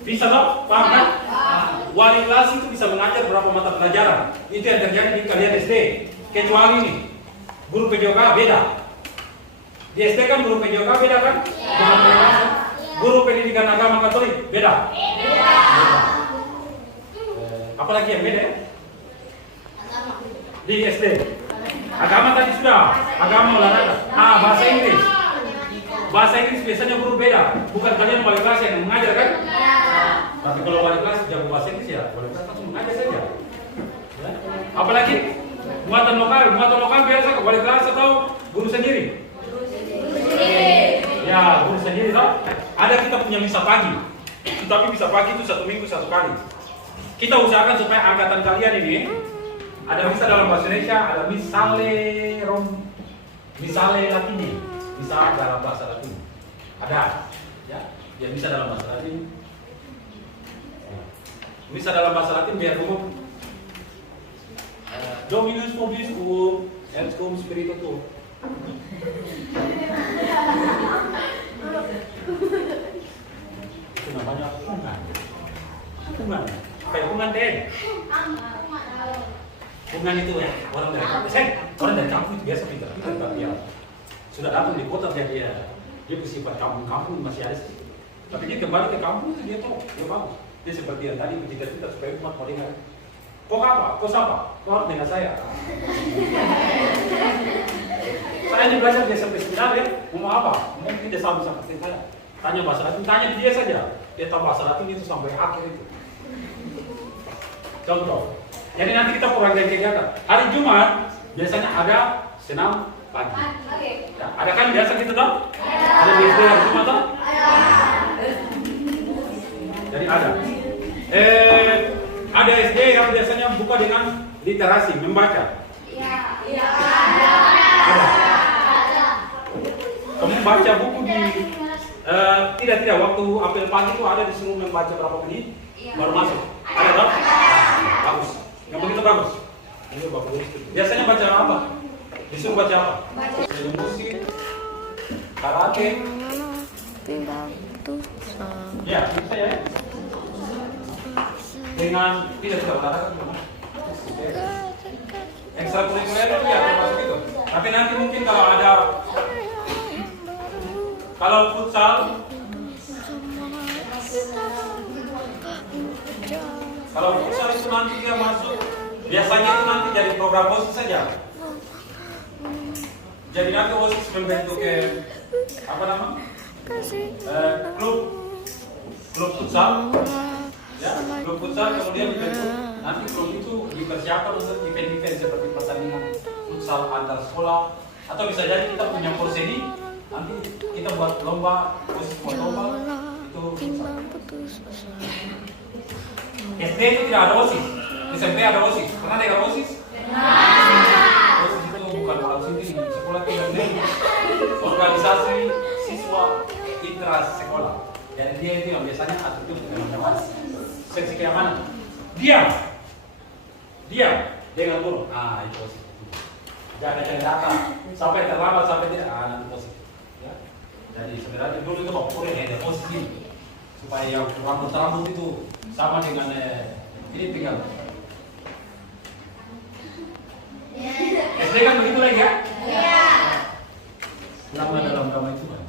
Bisa dong? Paham kan? Wali kelas itu bisa mengajar berapa mata pelajaran. Itu yang terjadi di kalian SD. Kecuali nih, guru PJOK beda. Di SD kan guru PJOK beda kan? Guru pendidikan agama Katolik beda. Apalagi yang beda? Di SD. Agama tadi sudah, agama olahraga. Bahasa Inggris. Bahasa Inggris biasanya guru beda. Bukan kalian wali kelas yang mengajar kan? Tapi kalau wali kelas jago bahasa Inggris ya, wali kelas langsung mengajar saja. Ya. Apalagi muatan lokal biasa wali kelas atau guru sendiri? Ya, guru sendiri toh. Ada kita punya misa pagi. Tapi misa pagi itu 1 minggu 1 kali. Kita usahakan supaya angkatan kalian ini ada misa dalam bahasa Indonesia, ada misale Latini, misa dalam bahasa Latin. Ada, ya, dia misa dalam bahasa Latin. Misa dalam bahasa Latin biar umum. Dominus vobiscum, et cum spiritu tuo. Itu namanya pungan. Kayak pungan deh. Pungan itu ya orang dari kampung itu biasa pintar tapi ya sudah datang di kota dia bersifat kampung masih ada sih. Tapi dia kembali ke kampung dia tahu dia bagus. Dia seperti yang tadi bercita-cita supaya umat mau dengar. Kok apa? Kok siapa? Kok harus dengan saya? Saya ini belajar dia sampai seminar ya. Mau apa? Mungkin dia sama seperti saya. Tanya bahasa Latin, tanya dia saja. Dia tahu bahasa Latin itu sampai akhir itu. Contoh. Jadi nanti kita kurangkan kegiatan. Hari Jumat biasanya ada senam pagi. Ya, ada kan biasa gitu dong? Ada di SD hari Jumat dong? Jadi ada. Ada SD yang biasanya buka dengan literasi, membaca. Iya. Ada. Kamu baca buku di tidak waktu apel pagi itu ada disuruh membaca berapa menit baru masuk. Ada dong? Bagus. Yang begitu bagus. Ini Bapak Guru. Biasanya baca apa? Disuruh baca apa? Musik, karate. Ya, bisa ya. Dengan tidak olahraga gimana? Ekstrakurikuler itu ya termasuk itu. Tapi nanti mungkin kalau futsal itu nanti dia masuk. Biasanya itu nanti jadi program OSIS saja. Jadi nanti OSIS membentuk klub futsal. Ya, klub futsal kemudian dibentuk. Nanti klub itu dipersiapkan untuk event-event seperti pertandingan futsal antar sekolah. Atau bisa jadi kita punya porseni. Nanti kita buat lomba, OSIS buat lomba itu futsal. SD itu tidak ada OSIS. SMP ada OSIS. Pernah dengar OSIS? OSIS itu bukan orang sini di sekolah tidak organisasi siswa intra sekolah. Dan dia itu yang biasanya atur dengan seksi keamanan. Diam dengan guru. Itu OSIS. Jangan cari data sampai terlambat sampai tidak nanti positif. Ya. Jadi sebenarnya dulu itu mau kurir ya positif supaya yang rambut itu sama dengan ini tinggal. SD kan begitu lagi ya? Iya. Nama dalam agama itu kan?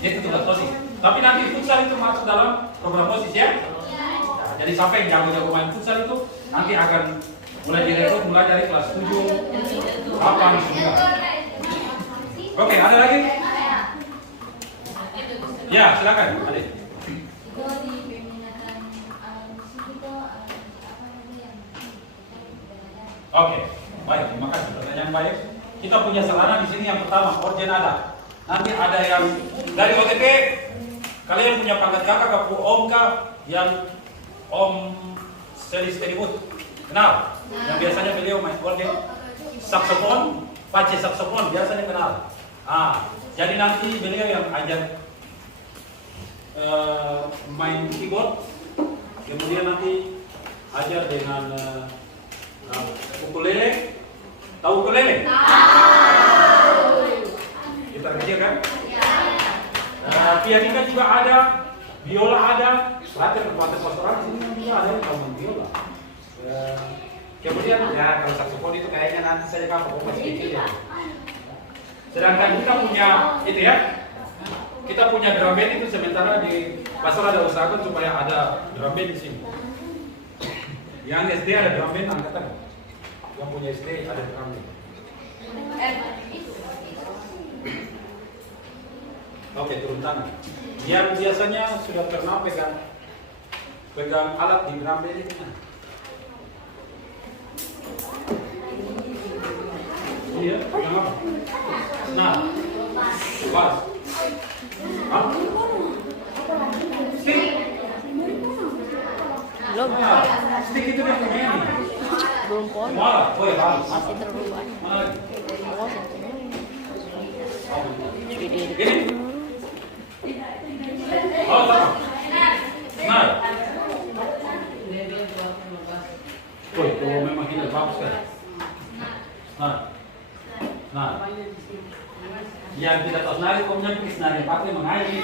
Itu tugas posisi. Tapi nanti futsal itu masuk dalam program posisi ya? Nah, jadi sampai yang jago-jago main futsal itu nanti akan mulai direkrut mulai dari kelas 7, 8, 9. Oke, ada lagi? Ya, silakan. Adik. Itu di peminatan musik itu apa namanya yang Oke, baik, terima kasih. Pertanyaan baik. Kita punya sarana di sini yang pertama, orjen ada. Nanti ada yang dari OTP, kalian punya pangkat kakak, kapu om kah, yang om Selis Teribut. Kenal? Yang biasanya beliau main orgen, saksofon, pace saksofon, biasanya kenal. Jadi nanti beliau yang ajar main keyboard, kemudian nanti ajar dengan ukulele. Tahu ukulele? Gitar kecil kan? Pianika juga ada, biola ada, latihan pastoral di sini juga ada yang tahu main biola. Kemudian ya kalau saksofon itu kayaknya nanti saya kamu masih kecil ya. Sedangkan kita punya itu ya, kita punya drum band itu sementara di pastor ada usahakan supaya ada drum band di sini. Yang SD ada drum band angkatan. Yang punya SD ada drum band. Oke, turun tangan. Yang biasanya sudah pernah pegang alat di drum band itu kan? Iya, pegang apa? Nah, bass. Hah? Stick? Belum. Stick itu yang begini. Belum pon. Malah, oh ya bagus. Masih terlalu banyak. Mana lagi? Ini. Gini? Oh, sama. Nah. Oh, itu memang ini bagus kan? Nah. Yang tidak tahu senari, kok punya pikir senari pakai mengalir ini.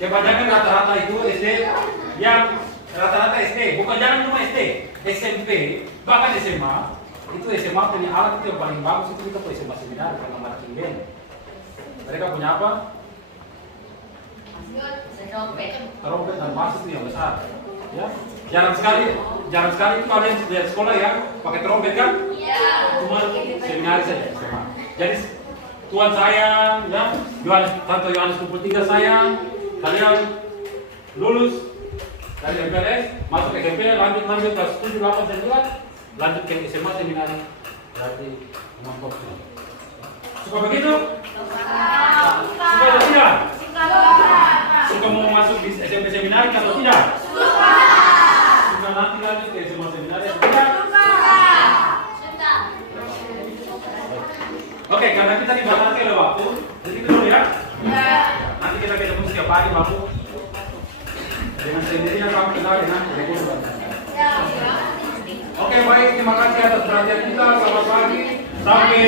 Kebanyakan rata-rata itu SD, yang rata-rata SD, bukan jangan cuma SD, SMP, bahkan SMA, itu SMA punya alat itu yang paling bagus itu kita punya SMA seminar karena marching band. Mereka punya apa? Trompet dan bass itu yang besar. Ya, jarang sekali itu kalian di sekolah ya pakai trompet kan? Cuma seminar saja SMA. Jadi Tuhan sayang, ya, Tante Yohanes 23 sayang, kalian lulus dari MPLS, masuk ke SMP, lanjut ke 7, 8, 9, lanjut ke SMA seminar, berarti mantap. Suka begitu? Suka atau tidak? Suka mau masuk di SMP seminar atau tidak? Suka nanti lanjut ke SMA seminar atau tidak? Oke, karena kita dibatasi oleh waktu, jadi kita dulu ya. Nanti kita ketemu setiap hari baru dengan sendirinya kamu kenal dengan kurikulum. Oke, baik, terima kasih atas perhatian kita. Selamat pagi, sampai.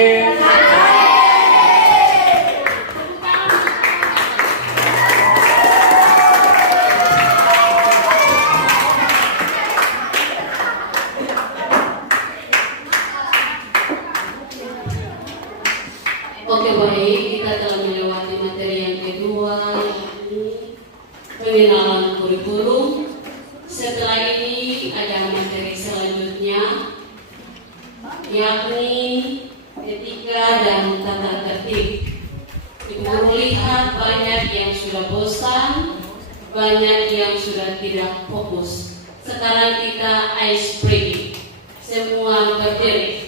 Oke, baik, kita telah melewati materi yang kedua, yakni pengenalan kurikulum. Setelah ini ada materi selanjutnya, yakni etika dan tata tertib. Ibu lihat banyak yang sudah bosan, banyak yang sudah tidak fokus. Sekarang kita ice breaking. Semua berdiri.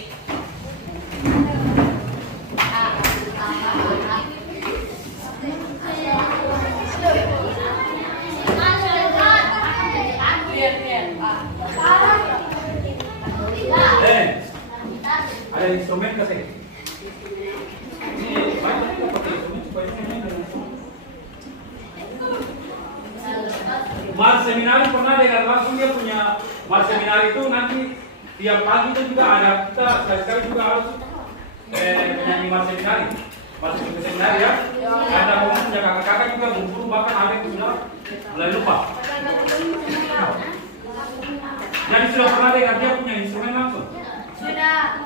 Ada instrumen nggak sih? Ini banyak kita pakai instrumen supaya ini seminari pernah dengar langsung dia punya mas seminari itu nanti tiap pagi itu juga ada kita sekali-sekali juga harus menyanyi mas seminari. Masuk ke seminari ya. Ada momen punya kakak-kakak juga guru bahkan ada yang sudah mulai lupa. Jadi sudah pernah dengar dia punya instrumen langsung? Sudah.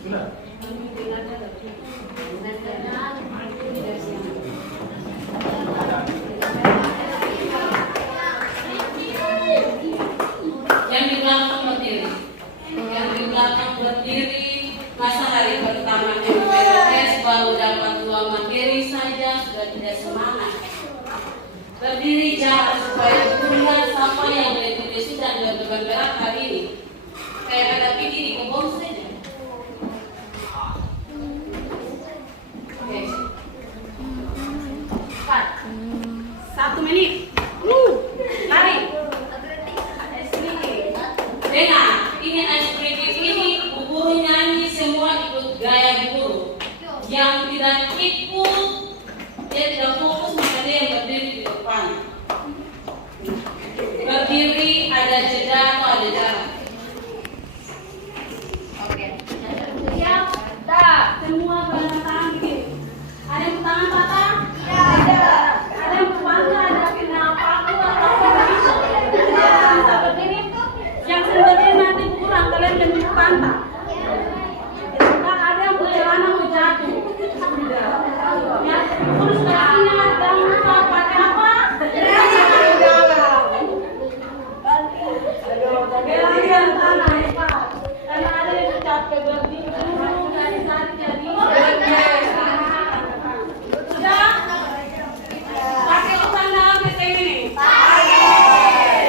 Sudah. Yang di belakang berdiri. Yang di belakang berdiri. Masa hari pertama MPLS baru dapat 2 materi saja sudah tidak semangat. Berdiri jarak supaya kuliah siapa yang bertulis dan beban berat hari ini. Kayak ada pipi di kebun saja. Oke. 1 menit. Lari. Dengar, ini ekspresif ini guru nyanyi semua ikut gaya guru. Yang tidak ikut, dia tidak fokus maka dia yang berdiri di depan. Berdiri ada jeda atau ada jarak. Oke. Siap. Tak. Semua barang tangan begini. Ada yang tangan patah? Tidak ada. Ada yang bangga, ada kena paku atau apa gitu. Bisa berdiri. Yang sebenarnya nanti kurang kalian lebih pantas. Nah, ada yang celana mau jatuh. Ya, terus kakinya jangan lupa pakai apa? Belajar tanah hebat. Karena ada yang capek berdiri dulu dari tadi jadi. Sudah? Pakai sandal ke sini.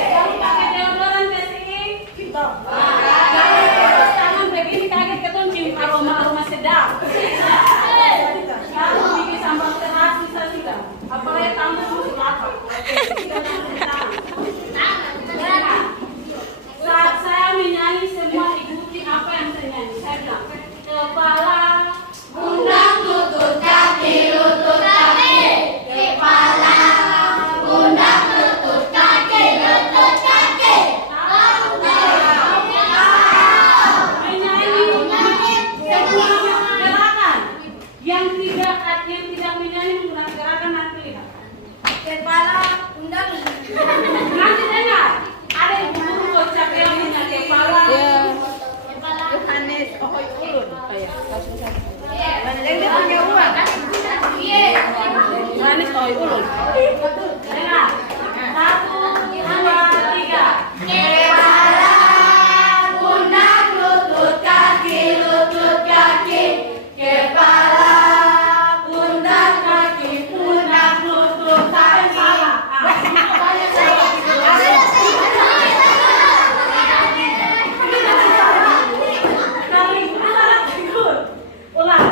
Yang pakai deodoran ke sini. Jangan begini kaget ketuncing aroma sedap. Kalau bikin sambal terasi sudah. Apalagi tambah susu apa? Saat saya menyanyi semua ikuti apa yang saya nyanyi. Saya bilang kepala, Pundak, lutut, kaki, lutut, kaki. Kepala, pundak, lutut, kaki, lutut, kaki. menyanyi semua gerakan. Yang tidak menyanyi menggunakan gerakan nanti lihat. Kepala, pundak, Nanti dengar. Ada yang guru kocak yang punya kepala. Yohanes, Manis oi ulun. Dengar. 1, 2, 3. Kepala, pundak, lutut, kaki, lutut, kaki. Kepala, pundak, kaki, pundak, lutut, Sampai kaki. salah. Kali salah ikut. Ulang.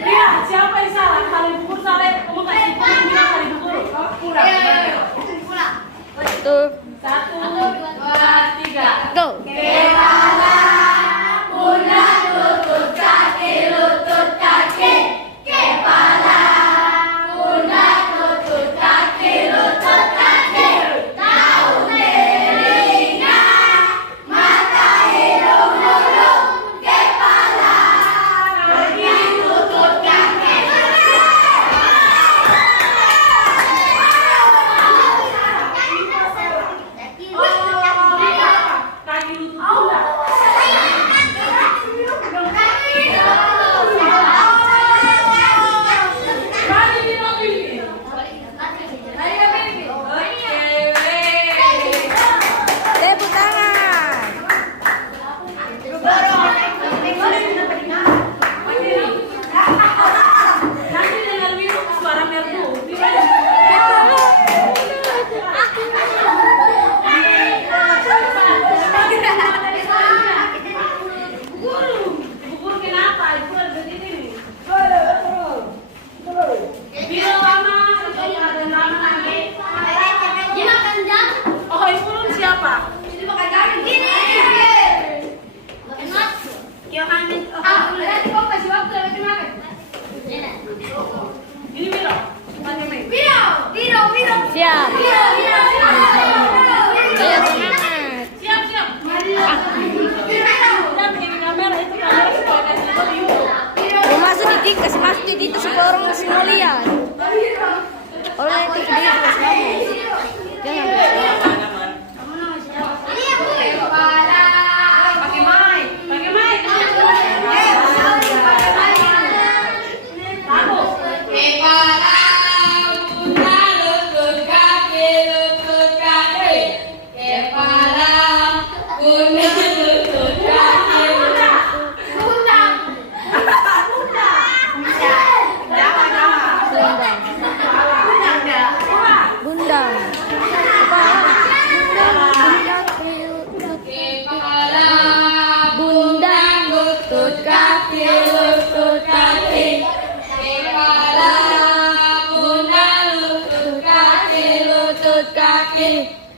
Lihat siapa yang salah. Kali buku salah, kamu kasih poin dia kali buku. Kurang. 1, 2, 3. Go. Kepala, pundak, lutut, kaki, lutut, kaki. Kepala, pundak, lutut, kaki, lutut, kaki. Daun, telinga, mata, hidung, mulut. Kepala, kaki, lutut, kaki. Kaki lutut. etik itu supaya orang masih mau lihat. Orang etik itu masih jangan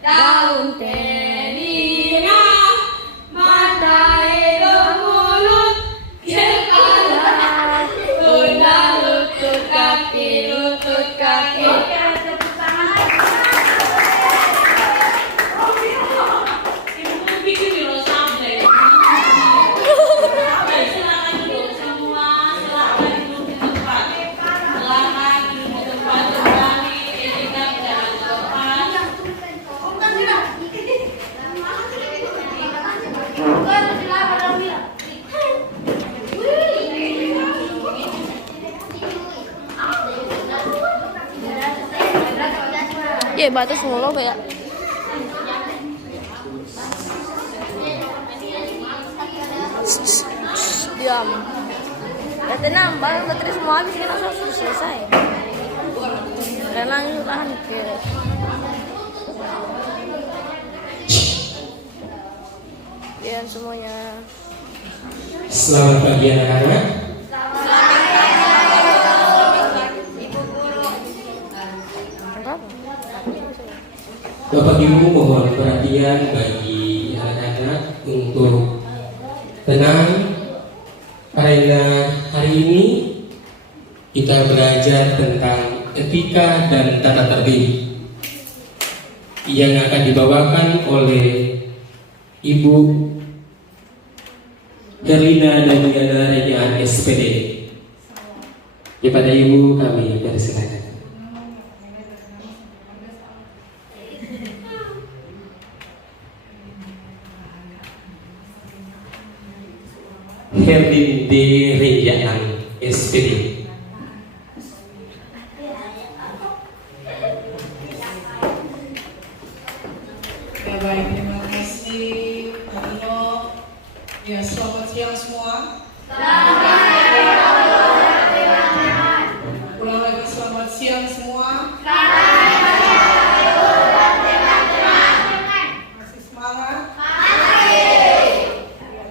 daun telinga, mata, hidung, mulut, kepala, pundak, lutut, kaki. Ibu bikin dulu sampai. Silakan duduk semua, silakan duduk di tempat. Silakan duduk di tempat kembali, etika jangan lepas. Ya, batas mulu kayak. Diam. Ya tenang, barang baterai semua habis kan sudah selesai. Dan langsung tahan ke. Ya semuanya. Selamat pagi anak-anak. Bapak Ibu mohon perhatian bagi anak-anak untuk tenang karena hari ini kita belajar tentang etika dan tata tertib yang akan dibawakan oleh Ibu Herlina dan Yana Renyaan SPD. Kepada Ibu kami persilakan. Herlin D. Renyaan SPD. Ya baik, terima kasih Pak Nino. Ya selamat siang semua. Ulang lagi selamat siang semua. Masih semangat?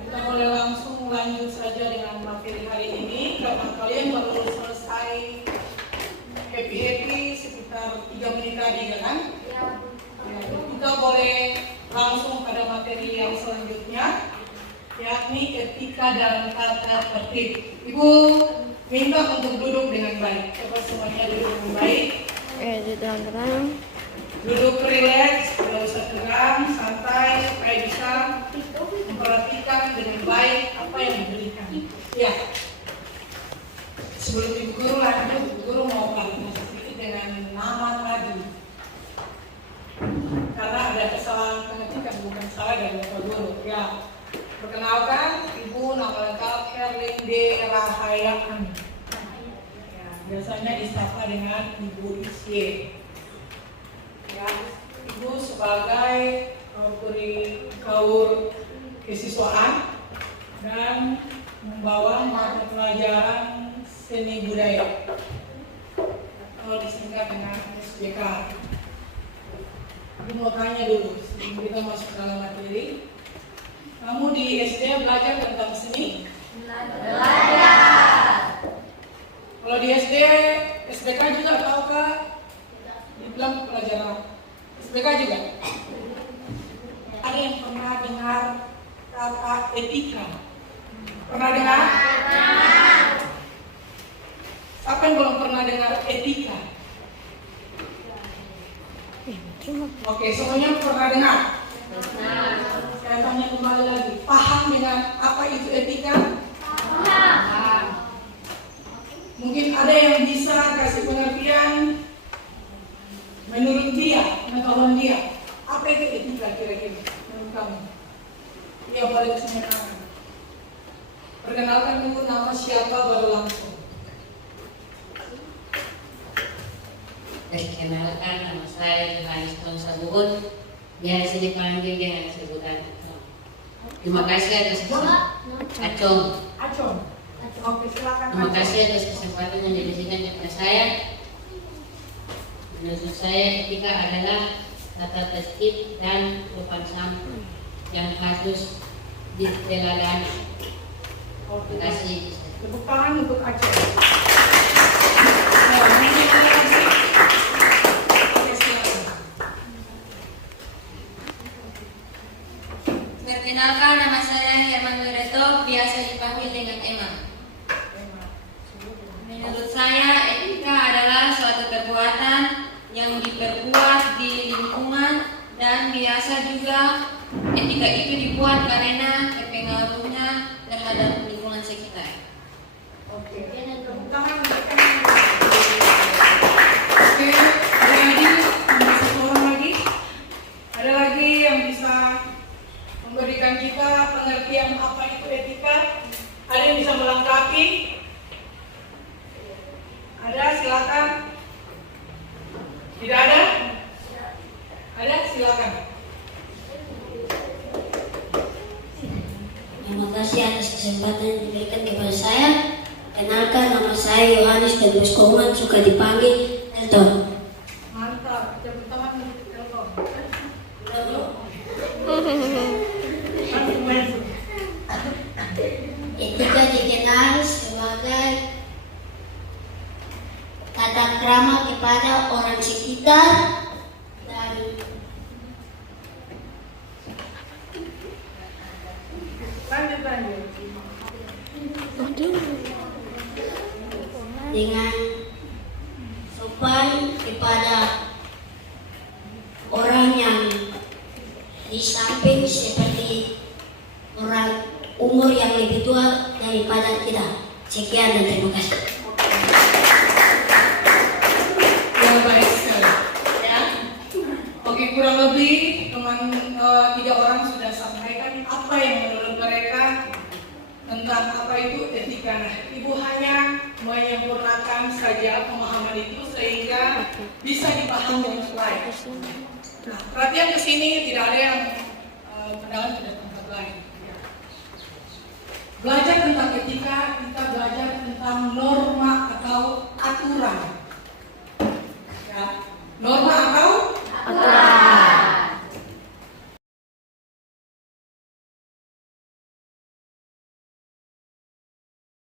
Kita boleh langsung lanjut saja dengan materi hari ini. Karena kalian baru selesai happy sekitar 3 menit tadi kan? Kita boleh langsung pada materi yang selanjutnya, yakni etika dan tata tertib. Ibu minta untuk duduk dengan baik. Coba semuanya duduk dengan baik. Tenang. Duduk rileks, tidak usah tegang, santai, supaya bisa memperhatikan dengan baik apa yang diberikan. Ya. Sebelum Ibu Guru lanjut, Ibu Guru mau klarifikasi sedikit dengan nama tadi. Karena ada kesalahan pengetikan, bukan salah dari Bapak Guru. Ya, perkenalkan Ibu nama lengkap Herlin D. Rahayaan. Ya, biasanya disapa dengan Ibu Isye. Ya, Ibu sebagai kaur kesiswaan dan membawa mata pelajaran seni budaya. Kalau disingkat dengan SBK. Aku mau tanya dulu sebelum kita masuk dalam materi. Kamu di SD belajar tentang seni? Belajar. Kalau di SD, SBK juga tahukah? Dibilang pelajaran SBK juga. Ada yang pernah dengar kata etika? Pernah dengar? Siapa yang belum pernah dengar etika? Oke, semuanya pernah dengar? Saya tanya kembali lagi, paham dengan apa itu etika? Paham. Mungkin ada yang bisa kasih pengertian menurut dia, pengetahuan dia. Apa itu etika kira-kira menurut kamu? Ya boleh kesenangan. Perkenalkan dulu nama siapa baru langsung. Perkenalkan, nama saya Yohanes Sabun. Biasa dipanggil dengan sebutan Acong. Terima kasih atas Acong. Acong. Oke, silakan. Terima kasih atas kesempatan yang diberikan kepada saya. Menurut saya etika adalah tata tertib dan sopan santun yang harus diteladani. Terima kasih. Tepuk tangan untuk Acong. Perkenalkan, nama saya Herman Wireto, biasa dipanggil dengan Emma. Menurut saya, etika adalah suatu perbuatan yang diperbuat di lingkungan dan biasa juga etika itu dibuat karena pengaruhnya terhadap lingkungan sekitar. Oke, tepuk tangan untuk Emma. Oke, ada lagi? Ada satu orang lagi? Ada lagi yang bisa memberikan kita pengertian apa itu etika? Ada yang bisa melengkapi? Ada, silakan. Tidak ada? Ada, silakan. Terima kasih atas kesempatan yang diberikan kepada saya. Kenalkan, nama saya Yohanes Petrus Koman, suka dipanggil Elton. Mantap, tepuk tangan untuk Elton. Etika dikenal sebagai tata krama kepada orang sekitar dan Lanjut. dengan sopan kepada orang yang di samping seperti orang umur yang lebih tua daripada kita. Sekian dan terima kasih. Yang baik sekali. Ya. Oke, kurang lebih teman 3 orang sudah sampaikan apa yang menurut mereka tentang apa itu etika. Nah, Ibu hanya menyempurnakan saja pemahaman itu sehingga bisa dipahami dengan baik. Nah, perhatian ke sini tidak ada yang pandangan pada tempat lain. Belajar tentang etika, kita belajar tentang norma atau aturan